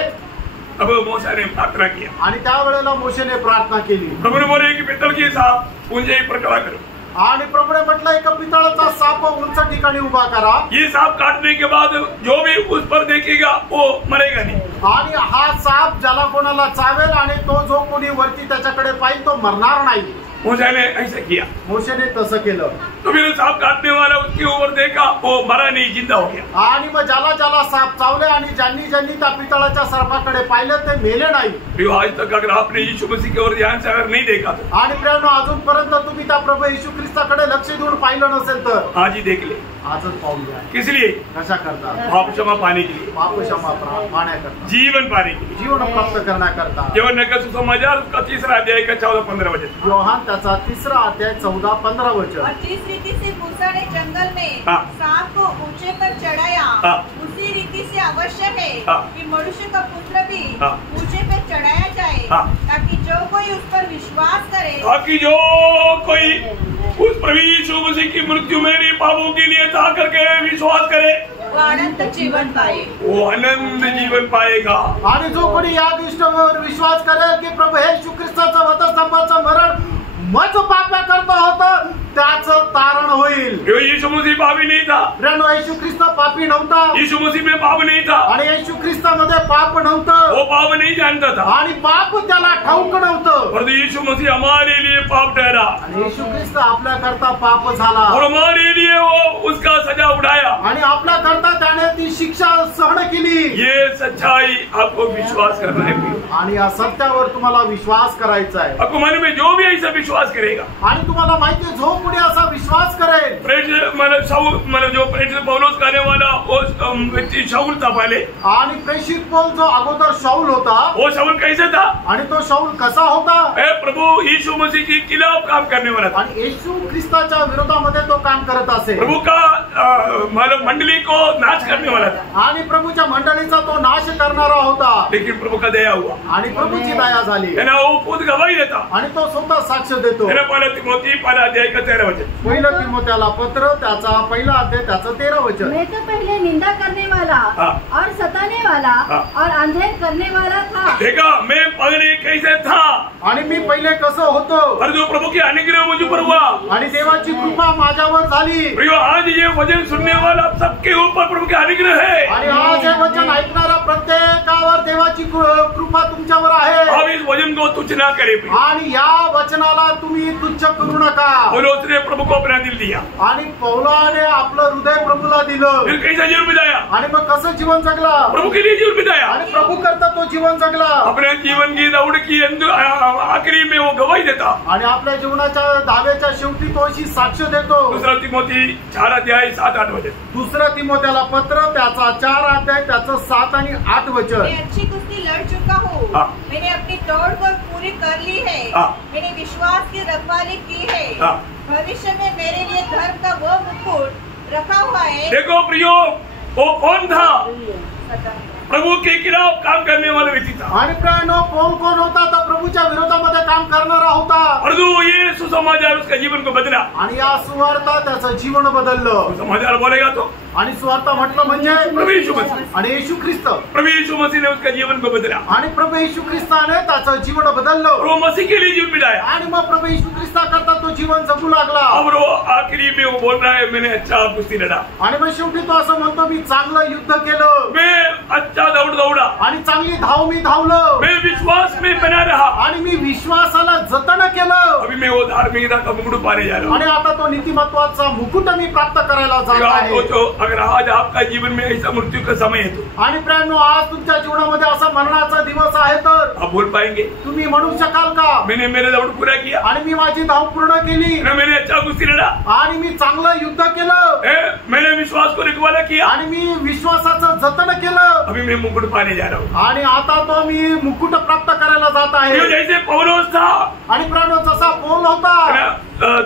अब मूसा ने प्रार्थना किया. आणि त्यावेळेला मोशेने प्रार्थना केली. प्रभु ने बोले कि पितल के सांप ऊंचाई पर खड़ा करो. आणि प्रभूने म्हटलं एक पितळाचा साप उंच ठिकाणी उभा करा. ये सांप काटने के बाद जो भी उस पर देखेगा वो मरेगा नहीं. आणि हा साप ज्याला कोणाला चावेल आणि तो जो कोणी वरती त्याच्याकडे पाहिजे तो मरणार नाही. मूसा ने ऐसा किया. मोशेने तसं केलं. तो फिर सांप काटने वाला उसके ऊपर देखा, वो मरा नहीं, जिंदा हो गया. आणि मग ज्याला ज्याला साप चावले आणि ज्यांनी ज्यांनी त्या पितळाच्या सर्पाकडे पाहिलं ते मेले नाही. प्रियो, आज तक अगर आपने यीशु मसीह की ओर ध्यान से अगर नहीं देखा तो आणि प्रेम अजूनपर्यंत तुम्ही त्या प्रभू येशू ख्रिस्ताकडे लक्ष देऊन पाहिलं नसेल तर आज ही देख ले. आजच पाहून घ्या. किस लिए? कशा करता? पाप क्षमा पाने के लिए, पाप क्षमा पाहण्याकरता, जीवन पाने के लिए, जीवन प्राप्त करण्याकरता. यूहन्ना का सुसमाचार उसका 3रा अध्याय का 14-15 वचन. योहान त्याचा 3रा अध्याय 14-15 वचन. और जिस रीति से मूसा ने जंगल में हाँ। सांप को ऊंचे पर चढ़ाया, हाँ। उसी रीति से आवश्यक है हाँ। कि मनुष्य का पुत्र भी हाँ। ऊंचे पे चढ़ाया जाए, हाँ। ताकि जो कोई उस पर विश्वास करे, ताकि जो कोई उस प्रभु यीशु मसीह की मृत्यु मेरी पापों के लिए था करके विश्वास करे, वो अनंत जीवन पाए, वो अनंत जीवन पाएगा। आणि जो कोणी या गोष्टीवर विश्वास करेल की प्रभू येशू ख्रिस्ताचं वधस्तंभाचं मरण मज पाप्या करता होतं, त्याचं तारण होईल। यीशु मसीह पापी नहीं था, येशू ख्रिस्त पापी नव्हता, यीशु मसीह में पाप नहीं था, आणि येशू ख्रिस्तामध्ये पाप नव्हतं, वो पाप नहीं जानता था, आणि पाप त्याला ठाऊक नव्हतं। परंतु यीशु मसीह हमारे लिए पाप ठहरा, आणि येशू ख्रिस्त आपल्या करता पाप झाला, और हमारे लिए वो उसका सजा उठाया, आणि आपल्या करता त्याने ती शिक्षा सहन केली। ये सच्चाई आपको विश्वास करना है। आणि या सत्यावर तुम्हाला विश्वास करायचा आहे। आपको मन में जो भी ऐसा विश्वास करेगा, आणि तुम्हाला माहिती आहे, जो कोणी असा विश्वास करेल, जो प्रेरित पौलुस करने वाला वो व्यक्ति शाऊल था पहले, आणि प्रेषित पौल जो अगोदर शाऊल होता, वो शाऊल कैसे था? आणि तो शाऊल कसा होता? प्रभु यीशु मसीह के खिलाफ काम करने वाला था, आणि येशू ख्रिस्ताच्या विरोधामध्ये तो काम करत असे, प्रभु का मंडली को नाश करने वाला था, आणि प्रभूच्या मंडळीचा तो नाश करणारा होता। लेकिन प्रभु का दया हुआ, आणि प्रभूची दया झाली, वो खुद गवाही देता, आणि तो स्वतः साक्ष देतो। पहिला तिमोथी पहिला अध्याय का 13 वचन, पहिलं तिमोथेला पत्र त्याचा पहिला अध्याय त्याचं 13 वचन। मैं तो पहले निंदा करने वाला और सताने वाला और अंधेर करने वाला था। देखा मैं पहले कैसे था, आणि मी पहिले कसं होतो, और जो प्रभु की अनुग्रह मुझ पर हुआ, आणि देवाची कृपा माझ्यावर झाली। प्रियो आज ये वचन सुनने वाला सबके ऊपर प्रभु की अनुग्रह है, आणि आज हे वचन ऐकणारा प्रत्येकावर देवाची कृपा तुमच्यावर आहे। अब इस वचन को तुच्छ ना करे, आणि या वचनाला तुम्ही तुच्छ करू नका। पौलुस ने प्रभु को अपना दिल दिया, आणि पौलाने आपलं हृदय प्रभूला दिलं, फिर कैसा जीवन बिताया, आणि मग कसं जीवन जगला, प्रभु के लिए जीवन बिताया, आणि प्रभु करता तो जीवन जगला। अपने जीवन की दौड़ की आखिरी में वो गवाही देता, आणि आपल्या जीवनाच्या धाव्याच्या शेवटी तो अशी साक्ष देतो। दूसरा तिमोथी 4 अध्याय 7-8 वचन, दुसरं तिमोथेला पत्र त्याचा 4 अध्याय त्याचं 7 आणि 8 वचन। मैं अच्छी कुश्ती लड़ चुका हूँ, मैंने अपनी दौड़ को पूरी कर ली है, मैंने विश्वास की रखवाली की है, भविष्य में मेरे लिए धर्म का वो मुकुट रखा हुआ है। देखो प्रियो, वो कौन था? प्रभु के खिलाफ काम करने वाला व्यक्ति था, आणि प्राणो कोण होता? तर प्रभूच्या विरोधामध्ये काम करणारा होता, और ये सुसमाचार उसका जीवन को बदला, आणि या सुवार्ता त्याचं जीवन बदललं। सुसमाचार बोलेगा तो, आणि सुवार्ता म्हटलं म्हणजे प्रभु यीशु मसीह, आणि येशू ख्रिस्त, प्रभु यीशु मसीह ने उसका जीवन को बदला, आणि प्रभू येशू ख्रिस्ताने त्याचं जीवन बदललं, प्रभु मसीह के लिए जीवन बिताया, आणि मग प्रभू येशू ख्रिस्ता करता तो जीवन जगू लागला। अब वो आखिरी में वो बोल रहा है मैंने अच्छा कुश्ती लड़ा, आणि मग शेवटी तो असं म्हणतो मी चांगलं युद्ध केलं, मैं अच्छा दौड़ा, आणि चांगली धाव मी धावलो, मैं विश्वास में बना रहा, आणि मी विश्वासाला जतन केलं, अभी मैं वो धार्मिकता का मुकुट पाने जा रहा हूँ, आणि आता तो नीतिमत्वाचा मुकुट मी प्राप्त करायला जात आहे। अगर आज आपका जीवन में ऐसा मृत्यू का समय है तो, आणि प्राणो आज तुमच्या जीवनामध्ये असा मरणाचा दिवस आहे, तर आप बोल पाएंगे तुम्ही म्हणू शकाल का मैंने मेरे दौड़ पूरा किया, आणि मी माझी धाव पूर्ण केली, मैंने अच्छा कुश्ती लड़ा, आणि मी चांगलं युद्ध केलं, मैंने विश्वास को रखवाला किया, आणि मी विश्वासाचं जतन केलं, अभी मैं मुकुट पाने जा रहा हूँ, आणि आता तो मी मुकुट प्राप्त करायला जात आहे। जैसे पौलुस था, आणि प्राणो जसा पौल होता,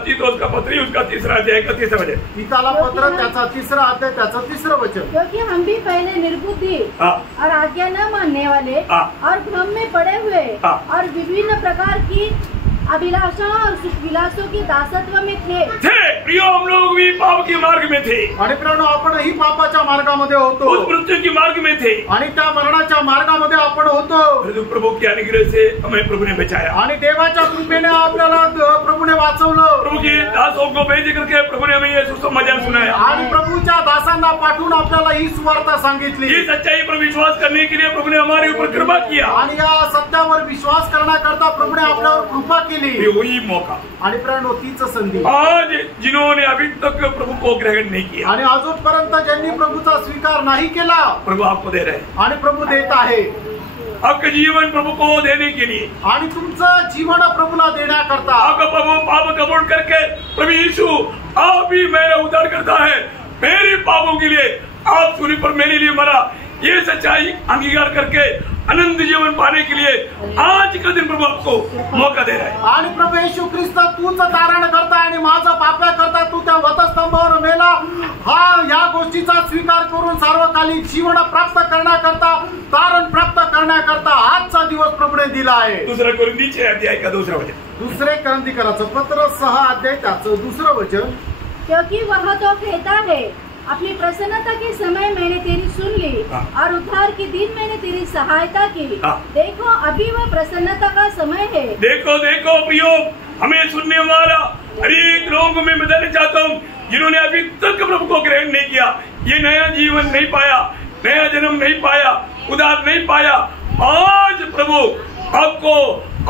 तीतुस का पत्री उसका 3 अध्याय का 3 वचन, तीताला पत्र त्याचा 3 अध्याय त्याचं 3 वचन। क्योंकि हम भी पहले निर्बुद्धि और आज्ञा न मानने वाले और भ्रम में पड़े हुए और विभिन्न प्रकार की अभिलाषा और सुख विलासों के दासत्व में थे। प्रियो हम लोग भी पाप के मार्ग में थे, आणि प्राणो आपणही पापाच्या मार्गामध्ये होतो, उस मृत्यु के मार्ग में थे, आणि त्या मरणाच्या मार्गामध्ये आपण होतो, प्रभु के अनुग्रह से हमें प्रभु ने बचाया, आणि देवाच्या कृपेने आपल्याला प्रभूने वाचवलं, प्रभु के दासों को भेज करके प्रभु ने हमें ये सुसमाचार सुनाया, आणि प्रभूच्या दासांना पाठवून आपल्याला ही सुवार्ता सांगितली। ये सच्चाई पर विश्वास करने के लिए प्रभु ने हमारे ऊपर कृपा किया, आणि या सत्यावर विश्वास करण्याकरता प्रभूने आपल्यावर कृपा केली, वही मौका, आणि प्राणो तीच संधी आज जिन्होंने अभी तक प्रभु को ग्रहण नहीं किया, आणि अजूनपर्यंत ज्यांनी प्रभूचा स्वीकार नाही केला, प्रभु आपको दे रहे हैं, आणि प्रभू देत आहे आपका जीवन प्रभु को देने के लिए, आणि तुमचं जीवन प्रभूला देण्याकरता। आपका प्रभु पाप कबूल करके प्रभु यीशु आप ही मेरा उद्धार करता है, मेरे पापों के लिए आप सूली पर मेरे लिए मरा, ये सच्चाई अंगीकार करके अनंत जीवन पाने के लिए आज का दिन प्रभु आपको मौका दे रहा है। आणि प्रभू येशू ख्रिस्त तूच तारण करता, आणि माझा पाप्या करता तू त्या वधस्तंभावर मेला, हा या गोष्टीचा स्वीकार करून सार्वकालिक जीवन प्राप्त करण्याकरता, तारण प्राप्त करण्याकरता आजचा दिवस प्रभूने दिला आहे। दूसरा कोरिंथीचे अध्याय का 2 वचन, दुसरे कोरिंथीकराचं पत्र 6 अध्याय त्याचं 2 वचन। क्योंकि वह तो कहता है अपनी प्रसन्नता के समय मैंने तेरी सुन ली और उद्धार के दिन मैंने तेरी सहायता की। देखो अभी वह प्रसन्नता का समय है। देखो देखो प्रियो, हमें सुनने वाला अनेक लोगों में बताना चाहता हूँ जिन्होंने अभी तक प्रभु को ग्रहण नहीं किया, ये नया जीवन नहीं पाया, नया जन्म नहीं पाया, उद्धार नहीं पाया। आज प्रभु आपको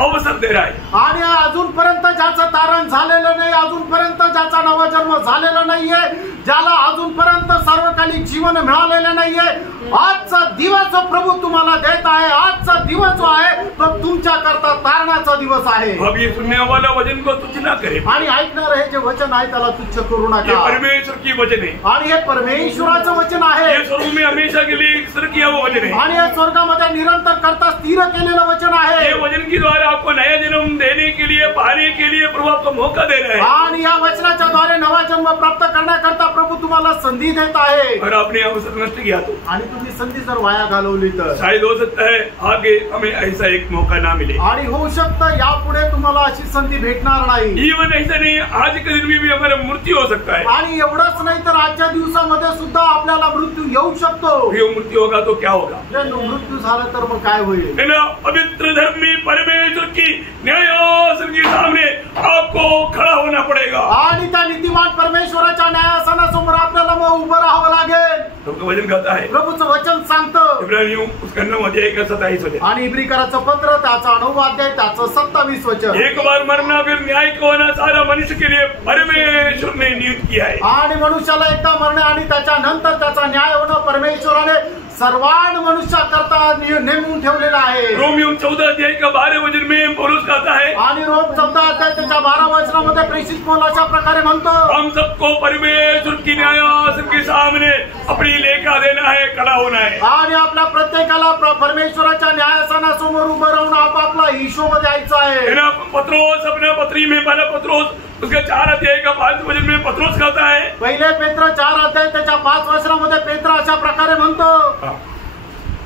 अवसर दे रहा है। आणि अजूनपर्यंत ज्याचं तारण झालेलं नाही, अजूनपर्यंत ज्याचा नवा जन्म झालेला नाहीये, ज्याला अजूनपर्यंत सार्वकालिक जीवन मिळालेलं नाहीये, आजचा दिवस प्रभू तुम्हाला देत आहे। आजचा दिवस जो आहे तो तुमच्या करता तारणाचा दिवस आहे। अब ये सुनने वाला वचन को तुच्छ ना करे, आणि ऐकणार हे जे वचन आहे त्याला तुच्छ करू ये नका। परमेश्वर की वचन है आणि हे परमेश्वराचं वचन आहे। ये स्वर्ग में हमेशा के लिए स्थिर किया हुआ वचन है। आणि हे स्वर्गामध्ये निरंतर करता स्थिर केलेलं वचन आहे। ये वचन के द्वारा आपको नया जन्म देने के लिए, पाने के लिए प्रभु आपको मौका दे रहा है। आणि या वचनाच्या द्वारे नवा जन्म प्राप्त करण्याकरता प्रभू तुम्हाला संधी देत आहे। और आपने अवसर नष्ट किया तो आणि तुम्ही संधी जर वाया घालवली तर शायद हो सकता है आगे हमें ऐसा एक मौका ना मिले। आणि होऊ शकतं यापुढे तुम्हाला अशी संधी भेटणार नाही। जीवन ऐसा नहीं, आज के दिन में भी हमारा मृत्यू हो सकता है। आणि एवढंच नाही तर आजच्या दिवसामध्ये सुद्धा आपल्याला मृत्यू येऊ शकतो। ये मृत्यु होगा तो क्या होगा? मृत्यू झाला तर मग काय होईल? है ना, पवित्र धर्मी परमेश्वर की न्यायासन के सामने आपको खड़ा होना पड़ेगा। आणि त्या नीतिमान परमेश्वराच्या न्यायासनासमोर आपल्याला मग उभं राहावं लागेल। प्रभु वचन कहता है, प्रभूचं वचन सांगतं इब्रानियों उसका 9 अध्याय का 27 वचन, आणि इब्रिकराचं पत्र त्याचा 9 अध्याय त्याचं 27 वचन, एक बार मरना फिर न्याय को होना सारा मनुष्य के लिए परमेश्वर ने नियुक्त किया है। आणि मनुष्याला एकदा मरणे आणि त्याच्यानंतर त्याचा न्याय होणं परमेश्वराने सर्वान मनुष्याकरता नेमून ठेवलेला आहे। रोमियो 14 अध्याय का 12 वचन में पौलुस कहता है, आणि रोम 14 अध्याय त्याच्या 12 वचनामध्ये प्रेषित पौल अशा प्रकारे म्हणतो, हम सबको परमेश्वर की न्यायासन के सामने अपनी लेखा देना है, खड़ा होना है। आणि आपल्या प्रत्येकाला परमेश्वराच्या न्यायासनासमोर उभं राहून आपापला हिशोब द्यायचा आहे। पत्रोस अपना पत्री में, पहला पत्रोस उसका 4 अध्याय का 5 वचन में पत्रोस कहता है, पहिले पेत्र 4 अध्याय त्याच्या 5 वचनामध्ये पेत्र अशा प्रकारे म्हणतो,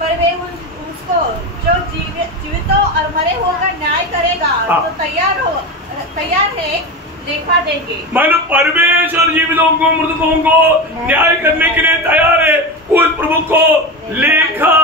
पर वे उसको जो जीवितों और मरे होकर न्याय करेगा तो तैयार है लेखा देंगे। मानो परमेश्वर जीवितों को, मृतकों को न्याय करने के लिए तैयार है। उस प्रभु को लेखा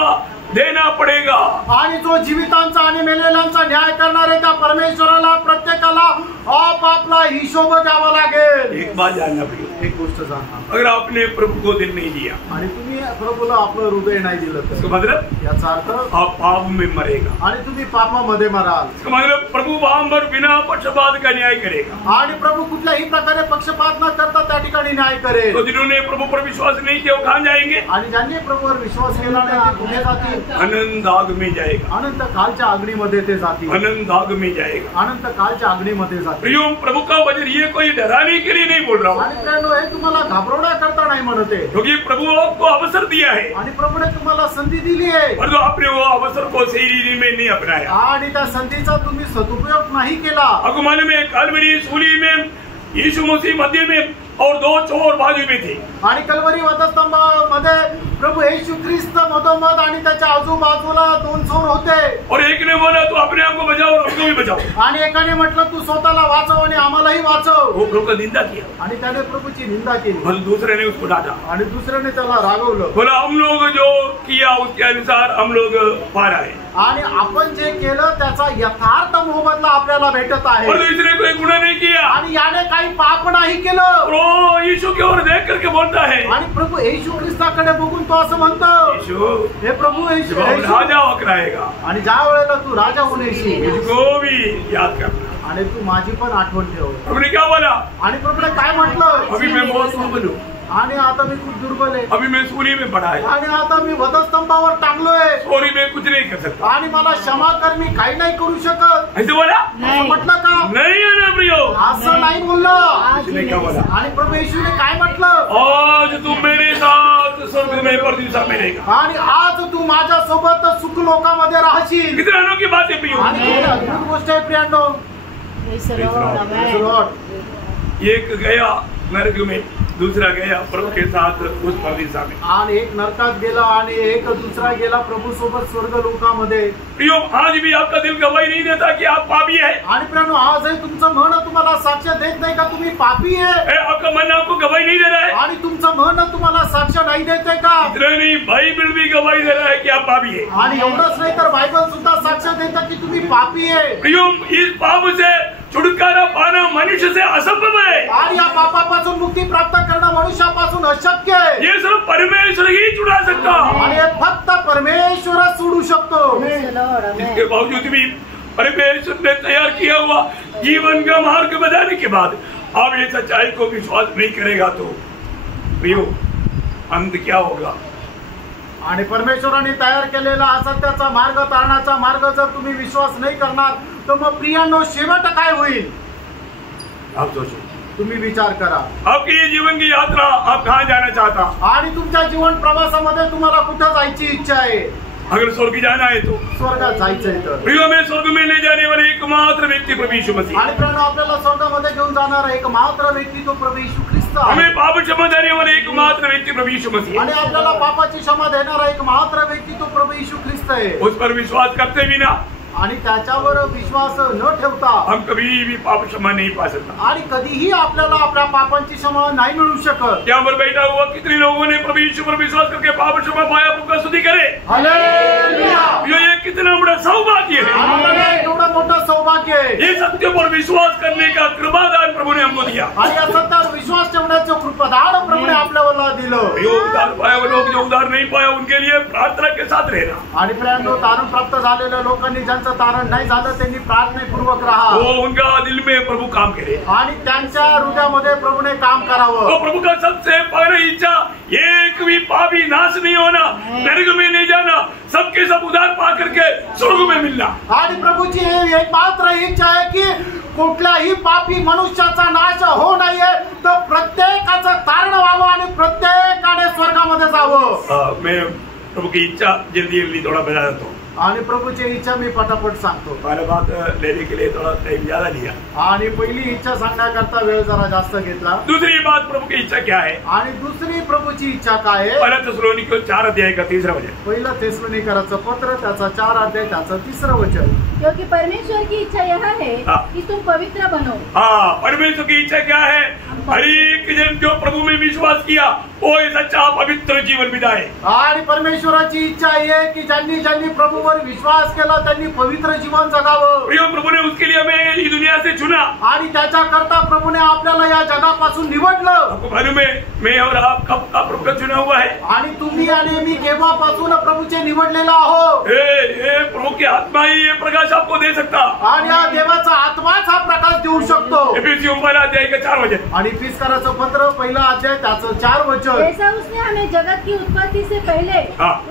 देना पड़ेगा। आणि जो जीवितांचा आणि मेलेल्यांचा न्याय करणार आहे त्या परमेश्वराला प्रत्येकाला आपापला हिशोब द्यावा लागेल। एक बात जानना पड़ेगा, एक गोष्ट जाणा, अगर आपने प्रभु को दिल नहीं दिया आणि तुम्ही प्रभूला आपलं हृदय नाही दिलं इसका तर मतलब याचा अर्थ आप पाप में मरेगा। आणि तुम्ही पापामध्ये मराल। इसका मतलब प्रभु वहां पर बिना पक्षपात का न्याय करेगा। आणि प्रभू कुठल्याही प्रकारे पक्षपात न करता त्या ठिकाणी न्याय करेल। तो जिन्होंने प्रभु पर विश्वास नहीं किया वो कहाँ जाएंगे? आणि ज्यांनी प्रभूवर विश्वास केला नाही ते कुठे जातील? अनंत आग में जाएगा, अनंत कालच्या अग्नीमध्ये ते जातील। अनंत आग में जाएगा। अनंत कालच्या अग्नीमध्ये जातील। प्रियो, प्रभु का वचन ये कोई डराने के लिए नहीं बोल रहा हूँ, आणि प्रियांनो, हे तुम्हाला घाबरवण्याकरता नाही म्हणते, क्योंकि प्रभु आपको अवसर दिया है आणि प्रभूने तुम्हाला संधी दिली आहे। और जो आपने वो अवसर को सही रीति में नहीं अपनाया। आणि त्या संधीचा तुम्ही सदुपयोग नाही केला। आपको मालूम है, काल्वरी सूली में यीशु मसीह मध्य में और 2 चोर बाजू में थे। आणि कल्वरी वधस्तंभामध्ये प्रभू येशू ख्रिस्त मधोमध आणि त्याच्या आजूबाजूला 2 चोर होते। और एक ने बोला तू अपने आप को बचाओ और हमको भी बचाओ। आणि एकाने म्हटलं तू स्वतःला वाचव आणि आम्हालाही वाचव। वो प्रभु का निंदा किया आणि त्याने प्रभूची निंदा केली। और दूसरे ने उसको डांटा। आणि दुसऱ्याने त्याला रागवलं। बोला हम लोग जो किया उसके अनुसार हम लोग पार आए। आणि आपण जे केलं त्याचा यथार्थ मोबदला आपल्याला भेटत आहे। और दूसरे कोई गुनाह नहीं किया आणि याने काही पाप नाही केलं। वो यीशु की ओर देख करके बोलता है, आणि प्रभू येशू ख्रिस्ताकडे बघून तो असं म्हणतो, यीशु हे प्रभू येशू, राजा होकर आणि ज्या वेळेला तू राजा होऊन येशील मुझको भी याद करना। आणि तू माझी पण आठवण ठेव। प्रभु ने क्या बोला? आणि प्रभूने काय म्हटलं? अभी मैं बहुत दुर्बल हूँ, आणि आता मी खूप दुर्बल आहे। अभी मैं सूली में पड़ा है, आणि आता मी वधस्तंभावर टांगलोय। सॉरी मैं कुछ नहीं कर सकता। आणि मला क्षमा कर, मी काही नाही करू शकत। ऐसे बोला? असं म्हटलं का? नहीं है ना प्रियो, असं नाही बोललं। उसने क्या बोला? आणि प्रभू येशूने काय म्हटलं? आज तू मेरे साथ स्वर्ग में परदिशा में रहेगा। आणि आज तू माझ्या सोबत सुख लोकामध्ये राहशील। कितने अनोखी बात है प्रियो। आणि किती अद्भुत गोष्ट आहे प्रियांनो। Praise the Lord. Amen. एक गया नरक में दूसरा गया प्रभु के साथ उस परदेशा में, आणि एक नरकात गेला आणि एक दुसरा गेला प्रभु सोबत स्वर्ग लोकामध्ये. प्रियो, आज भी आपका दिल गवाही नहीं देता कि आप पापी है. आणि प्रियानो, आजही तुमचं मन तुम्हाला साक्ष देत नाही का तुम्ही पापी आहे. आपका मन आपको गवाही नहीं दे रहा है. आणि तुमचं मन तुम्हाला साक्ष नाही देते का. इतना नहीं, बाइबल भी गवाही दे रहा है कि आप पापी है. आणि एवढंच नाही तर बायबल सुद्धा साक्ष देतं की तुम्ही पापी आहे. प्रियो, इस पाप से छुटकारा पाना मनुष्य से असंभव है. आणि या पापापासून मुक्ती प्राप्त करणं मनुष्यापासून अशक्य आहे. ये सिर्फ परमेश्वर ही छुड़ा सकता. आणि हे फक्त परमेश्वरच सोडू शकतो. इसके बावजूद भी परमेश्वर ने तैयार किया हुआ जीवन का मार्ग बताने के बाद आप ये सच्चाई को विश्वास नहीं करेगा तो प्रियो, अंत क्या होगा. आणि परमेश्वराने तयार केलेला असत्याचा मार्ग, तारणाचा मार्ग जर तुम्ही विश्वास नाही करणार तर मग प्रियांनो शेवट काय होईल. आप सोचो, तुम्ही विचार करा. आपकी ये जीवन की यात्रा, आप कहाँ जाना चाहता. आणि तुमच्या जीवन प्रवासामध्ये तुम्हाला कुठं जायची इच्छा आहे. अगर स्वर्ग जाना है तो स्वर्गात जायचंय तर प्रियो, में स्वर्ग में ले जाने वाले एकमात्र व्यक्ति प्रभु यीशु मसीह. आणि प्रियांनो, आपल्याला स्वर्गामध्ये घेऊन जाणारा एकमात्र व्यक्ती तो प्रभू येशू ख्रिस्त आहे. हमें पाप क्षमा देने वाले एकमात्र व्यक्ति प्रभु यीशु मसीह. आणि आपल्याला पापाची क्षमा देणारा एकमात्र व्यक्ती तो प्रभू येशू ख्रिस्त आहे. उस पर विश्वास करते बिना आणि त्याच्यावर विश्वास न ठेवता हम कभी भी पाप क्षमा नहीं पा सकता. आणि कधीही आपल्याला आपल्या पापांची क्षमा नाही मिळू शकत. यहाँ पर बैठा हुआ कितने लोगों ने प्रभु यीशु पर विश्वास करके पाप क्षमा पाया. प्रभु का स्तुति करे. हालेलुया. ये कितना बड़ा सौभाग्य है. आम्हाला एवढं मोठं सौभाग्य आहे. ये सत्य पर विश्वास करने का कृपादान प्रभु ने हमको दिया. आणि या सत्यावर विश्वास ठेवण्याचं कृपादान प्रभूने आपल्याला दिलं. जो उद्धार पाया वो लोग, जो उद्धार नहीं पाया उनके लिए प्रार्थना के साथ रहना. आणि प्रियांनो, तारण प्राप्त झालेल्या लोकांनी ज्यांचं तारण नाही झालं त्यांनी प्रार्थनेपूर्वक राहा. वो उनका दिल में प्रभु काम करे आणि त्यांच्या हृदयामध्ये प्रभूने काम करावं. तो प्रभु का सबसे पहली इच्छा, एक भी पापी नाश नहीं होना, नरक में नहीं जाना, सबके सब उद्धार पा करके स्वर्ग में मिलना. आणि प्रभूची एक मात्र इच्छा आहे की कुठल्याही पापी मनुष्याचा नाश होऊ नये, तर प्रत्येकाचं तारण व्हावं आणि प्रत्येकाने स्वर्गामध्ये जावं. मैं प्रभु की इच्छा जल्दी जल्दी थोड़ा बता देता हूँ. आणि प्रभूची इच्छा मी पटापट सांगतो. पहले बात लेने के लिए थोड़ा टाइम ज्यादा लिया. आणि पहिली इच्छा सांगण्याकरता वेळ जरा जास्त घेतला. दूसरी बात, प्रभु की इच्छा क्या है. आणि दुसरी प्रभूची इच्छा काय आहे. पहला थिस्सलुनीकियों 4 अध्याय का 3रा वचन. पहिलं थिस्सलुनीकराचं पत्र त्याचा 4 अध्याय त्याचं 3रं वचन. क्योंकि परमेश्वर की इच्छा यह है कि तुम पवित्र बनो. हाँ, परमेश्वर की इच्छा क्या है. हर एक जन जो प्रभु में विश्वास किया वो सच्चा पवित्र जीवन बिताए. आणि परमेश्वराची इच्छा आहे की ज्यांनी ज्यांनी प्रभूवर विश्वास केला त्यांनी पवित्र जीवन जगावं. प्रिय, प्रभु ने उसके लिए हमें इस दुनिया से चुना. आणि त्याच्याकरता प्रभूने आपल्याला या जगापासून निवडलं. आपको मालूम है, मैं और आप कब का प्रभु का चुना हुआ है. आणि तुम्ही आणि मी केव्हापासून प्रभूचे निवडलेला आहोत. प्रभु की आत्मा ही ये प्रकाश आपको दे सकता. आणि या देवाचा आत्माच हा प्रकाश देऊ शकतो. एफिसियों 1 अध्याय का 4 वचन. आणि फिसकाराचं पत्र 1 अध्याय त्याचं 4 वचन. जैसा उसने हमें जगत की उत्पत्ति से पहले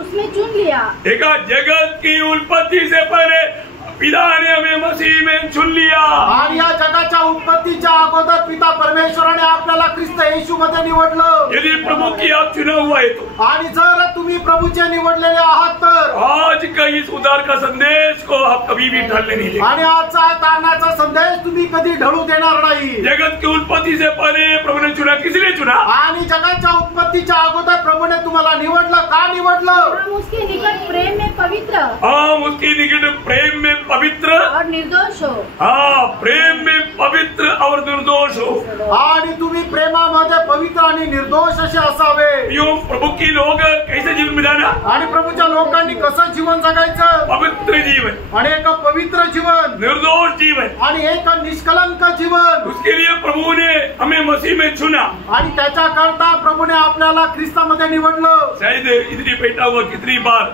उसमें चुन लिया. देखा, जगत की उत्पत्ति से पहले पिता ने हमें मसीह में चुन लिया. आणि या जगाच्या उत्पत्तीच्या अगोदर पिता परमेश्वराने आपल्याला ख्रिस्त येशू मध्ये निवडलं. यदि प्रभु की आप चुना हुआ है तो, आणि जर तुम्ही प्रभूचे निवडलेले आहात तर आज का इस उद्धार का संदेश को आप कभी भी ढलने नहीं देंगे. आणि आजचा तारणाचा संदेश तुम्ही कधी ढळू देणार नाही. जगत की उत्पत्ति से पहले प्रभु ने चुना. किसने चुना. आणि जगाच्या उत्पत्तीच्या अगोदर प्रभूने तुम्हाला निवडलं. का निवडलं. हम उसके निकट प्रेम में पवित्र, हम उसके निकट प्रेम में पवित्र और निर्दोष हो. हाँ, प्रेम में पवित्र और निर्दोष हो. आणि तुम्ही प्रेमामध्ये पवित्र आणि निर्दोष असे असावे. यो प्रभु की लोग कैसे जीवन बिताना. आणि प्रभूच्या लोकांनी कसं जीवन जगायचं. पवित्र जीवन, आणि एक पवित्र जीवन, निर्दोष जीवन. आणि एक निष्कलंक जीवन. उसके लिए प्रभु ने हमें मसीह में चुना. आणि त्याच्याकरता प्रभूने आपल्याला ख्रिस्तामध्ये निवडलं. शायद इतनी बैठा हुआ कितनी बार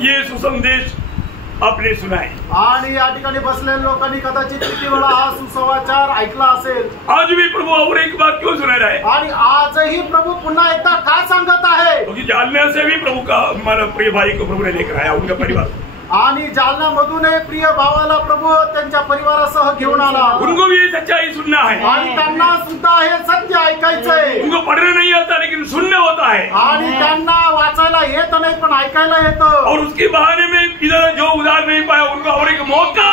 ये सुसंदेश आपने सुना है. आणि या ठिकाणी बसलेल्या लोकांनी कदाचित किती वेळा हा सुसमाचार ऐकला असेल. आज भी प्रभु और एक बार क्यों सुना रहा है. आणि आजही प्रभू पुन्हा एकदा का सांगत आहे. क्योंकि जालना से भी प्रभु का, हमारा प्रिय भाई को प्रभु ने लेकर आया, उनका परिवार. आणि जालन्यामधूनही प्रिय भावाला प्रभू त्यांच्या परिवारासह घेऊन आला. उनको भी ये सच्चाई सुनना है. आणि त्यांना सुद्धा हे सत्य ऐकायचंय. उनको पढ़ना नहीं आता लेकिन सुनना होता है. आणि त्यांना वाचायला येत नाही पण ऐकायला येतं. और उसके बहाने में इधर जो उधार नहीं पाया उनको और एक मौका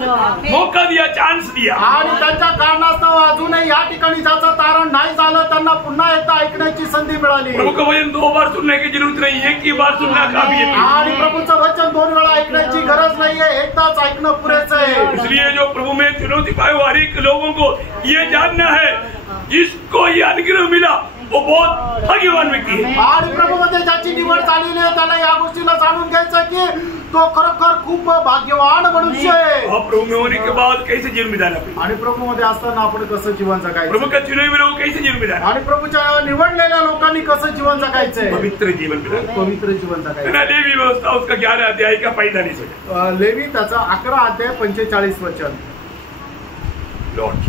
मौका दिया, चान्स दिया. आणि त्यांच्या कारणास्तव अजूनही या ठिकाणी ज्याचं तारण नाही झालं त्यांना पुन्हा एकदा ऐकण्याची संधी मिळाली. प्रभु का वचन 2 बार सुनने की जरूरत नहीं, एक ही बार सुनना काफी है. आणि प्रभूचं वचन 2 वेळा ऐकण्याची गरज नाहीये, एकदाच ऐकणं पुरेसं आहे. इसलिए जो प्रभु में चुनौती पाए हर एक लोगों को ये जानना है, जिसको ये अनुग्रह मिला वो बहुत भाग्यवान व्यक्ति है. आणि प्रभूमध्ये ज्याची निवड झालेली आहे त्याला या गोष्टीला जाणून घ्यायचं की तो खरोखर खूप भाग्यवान मनुष्य आहे. और प्रभु में होने के बाद कैसे जीवन बिताना है, आणि प्रभूमध्ये असताना आपण कसं जीवन जगायचं, प्रभु का चुने हुए लोग कैसे जीवन बिताना, आणि प्रभूच्या निवडलेल्या लोकांनी कसं जीवन जगायचंय, पवित्र जीवन बिताना. पवित्र जीवन जगायचं. लेवी व्यवस्था उसका 11 अध्याय का 45 लेवी त्याचा 11 अध्याय 45 वचन. लॉर्ड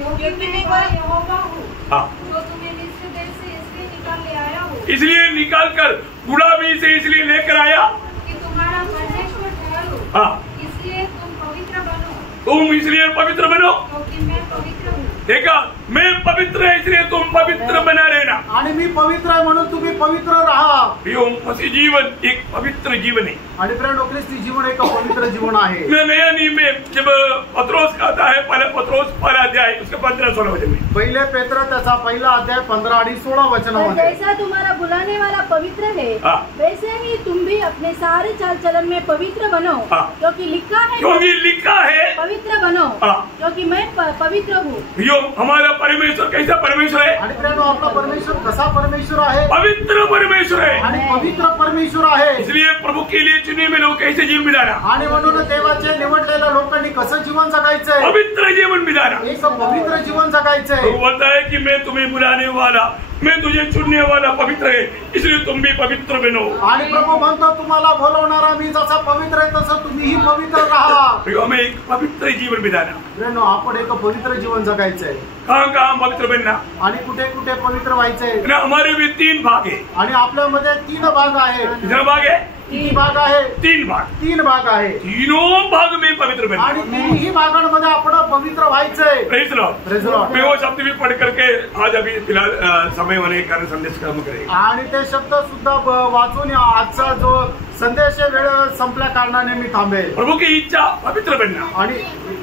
क्योंकि मैं यहोवा हूँ हाँ, जो तुम्हें मिस्र देश से इसलिए निकाल ले आया हूँ इसलिए निकाल कर गुलामी से इसलिए लेकर आया कि तुम्हारा परमेश्वर ठहरो. हाँ, इसलिए तुम पवित्र बनो तुम इसलिए पवित्र बनो. क्योंकि मैं पवित्र हूँ. देखा, मैं पवित्र है इसलिए तुम पवित्र बना रहना. आणि मी पवित्र आहे म्हणून तुम्ही पवित्र राहा. यो मसीह जीवन एक पवित्र जीवन है. आणि फ्रेंड ख्रिस्ती जीवन एक पवित्र जीवन आहे. नया नियम में जब पत्रोस कहता है, पहले पत्रोस 1 अध्याय उसके 15-16 वचन में, पहिले पेत्र त्याचा 1 अध्याय 15 आणि 16 और वचनामध्ये. जैसा तुम्हारा बुलाने वाला पवित्र है हाँ. वैसे ही तुम भी अपने सारे चाल चलन में पवित्र बनो. हाँ. क्योंकि लिखा है क्योंकि लिखा है पवित्र बनो. हाँ. क्योंकि मैं पवित्र हूँ. यो हमारा परमेश्वर कैसा परमेश्वर है, आणि फ्रेंड आपला परमेश्वर कसा परमेश्वर आहे, पवित्र परमेश्वर है. आणि पवित्र परमेश्वर आहे. इसलिए प्रभु के लिए चुने में लोग कैसे जीवन बिताना, आणि म्हणून देवाचे निवडलेल्या लोकांनी कसं जीवन जगायचंय, पवित्र जीवन बिताना. एक पवित्र जीवन जगायचंय. प्रभु बोलता है कि मैं तुम्हें बुलाने वाला, मैं तुझे चुनने वाला पवित्र है, इसलिए तुम भी पवित्र बनो. आणि प्रभू म्हणतो तुम्हाला बोलवणारा मी जसा पवित्र आहे तसं तुम्हीही पवित्र राहा. हमें एक पवित्र जीवन बिताना. फ्रेंड आपण एक पवित्र जीवन जगायचंय. कहाँ कहाँ पवित्र बनना, आणि कुठे कुठे पवित्र व्हायचंय. ना हमारे भी 3 भाग है. आणि आपल्यामध्ये 3 भाग आहे. कितना भाग है? 3 भाग आहे. 3 भाग. 3 भाग आहे. तीनों भाग में पवित्र बनना. आणि तिन्ही भागांमध्ये आपण पवित्र व्हायचंय. Praise Lord. Praise Lord. मैं वो शब्द भी पढ़ करके आज अभी फिलहाल समय होने के कारण संदेश कर्म करेगा. आणि ते शब्द सुद्धा वाचून आजचा जो संदेश वेळ संपल्या कारणाने मी थांबेल. प्रभु की इच्छा पवित्र बनना. आणि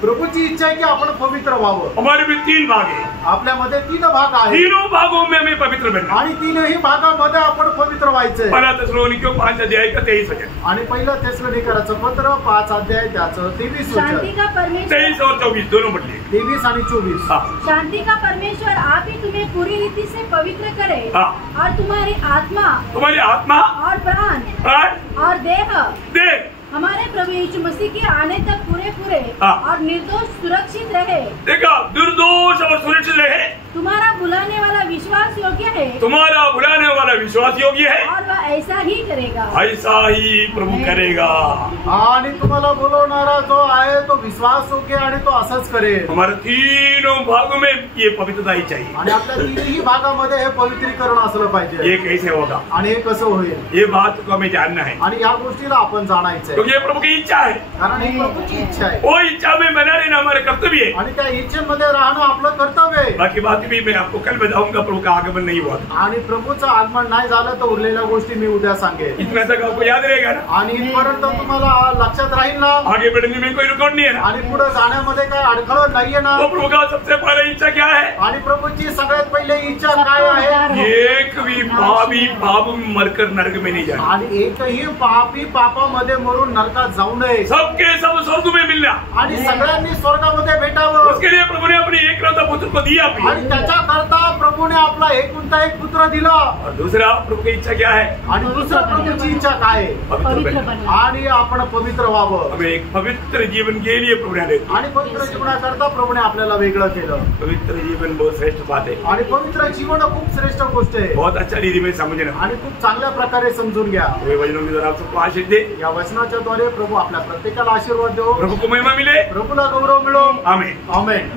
प्रभूची इच्छा आहे की आपण पवित्र व्हावं. हमारे भी 3 भाग है. आपल्यामध्ये 3 भाग आहेत. तीनों भागों में हमें पवित्र बनना. आणि 3ही भागामध्ये आपण पवित्र व्हायचंय. पहला थिस्सलुनीकियों 5 अध्याय का 23 वचन, आणि पहिलं थिस्सलुनीकराचं पत्र 5 अध्याय त्याचं 23 शांति वचन. का परमेश्वर 23 और 24 दोनों बदले. 23 आणि 24. हाँ, शांति का परमेश्वर आप ही तुम्हें पूरी रीति से पवित्र करे. हाँ. और तुम्हारी आत्मा तुम्हारी आत्मा, और प्राण प्राण, और देह देह हमारे प्रभु यीशु मसीह के आने तक पूरे हाँ. और निर्दोष सुरक्षित रहे. देखा, निर्दोष और सुरक्षित रहे. तुम्हारा बुलाने वाला विश्वास योग्य है तुम्हारा बुलाने वाला विश्वास योग्य है. और वह ऐसा ही करेगा. ऐसा ही प्रभु करेगा. आणि तुम्हाला बोलवणारा जो आहे तो विश्वास योग्य आणि तो असंच करेल. हमारे तीनों भागों में ये पवित्रता ही चाहिए. आणि आपल्या 3ही भागामध्ये हे पवित्रीकरण असलं पाहिजे. ये कैसे होगा, आणि हे कसं होईल, ये बात को हमें जानना है. आणि या गोष्टीला आपण जाणायचंय. क्योंकि ये प्रभु की इच्छा है. कारण ही प्रभूची इच्छा आहे. वो इच्छा में बना रहना हमारा कर्तव्य है. आणि त्या इच्छेमध्ये राहणं आपलं कर्तव्य आहे. बाकी बात भी मैं आपको कल बताऊंगा. प्रभु का आगमन नहीं हुआ. आणि प्रभूचं आगमन नाही झालं तर उरलेल्या गोष्टी मी उद्या सांगेन. इतना तक आपको याद रहेगा ना. आणि इथपर्यंत तुम्हाला लक्षात राहील ना. आगे बढ़ने में कोई रुकावट नहीं है ना. आणि पुढे जाण्यामध्ये काय अडखळ नाहीये ना. तो प्रभु का सबसे पहले इच्छा क्या है? आणि प्रभूची सगळ्यात पहिले इच्छा काय आहे, एक भी पापी पाप में मरकर नरक में नहीं जाना. आणि एकही पापी पापामध्ये मरून नरकात जाऊ नये. सबके सब स्वर्ग में मिलना. आणि सगळ्यांनी स्वर्गामध्ये भेटावं. उसके लिए प्रभु ने अपने एकलौता पुत्र को दिया भी. आणि त्याच्याकरता प्रभूने आपला एकुलता एक पुत्र दिला. और दूसरा प्रभु की इच्छा क्या है? आणि दुसरं प्रभूची इच्छा काय आहे, पवित्र बनना. आणि आपण पवित्र व्हावं. हमें एक पवित्र जीवन के लिए प्रभु ने दिया. आणि पवित्र जीवनाकरता प्रभूने आपल्याला वेगळं केलं. पवित्र जीवन बहुत श्रेष्ठ बात है. आणि पवित्र जीवन खूप श्रेष्ठ गोष्ट आहे. बहुत अच्छा रीति में समझना. आणि खूप चांगल्या प्रकारे समजून घ्या. वे वचनों के द्वारा आप सबको आशीष दे. या वचनाच्या द्वारे प्रभू आपल्या प्रत्येकाला आशीर्वाद देव. प्रभु को महिमा मिले. प्रभूला गौरव मिळो. आमेन. आमेन.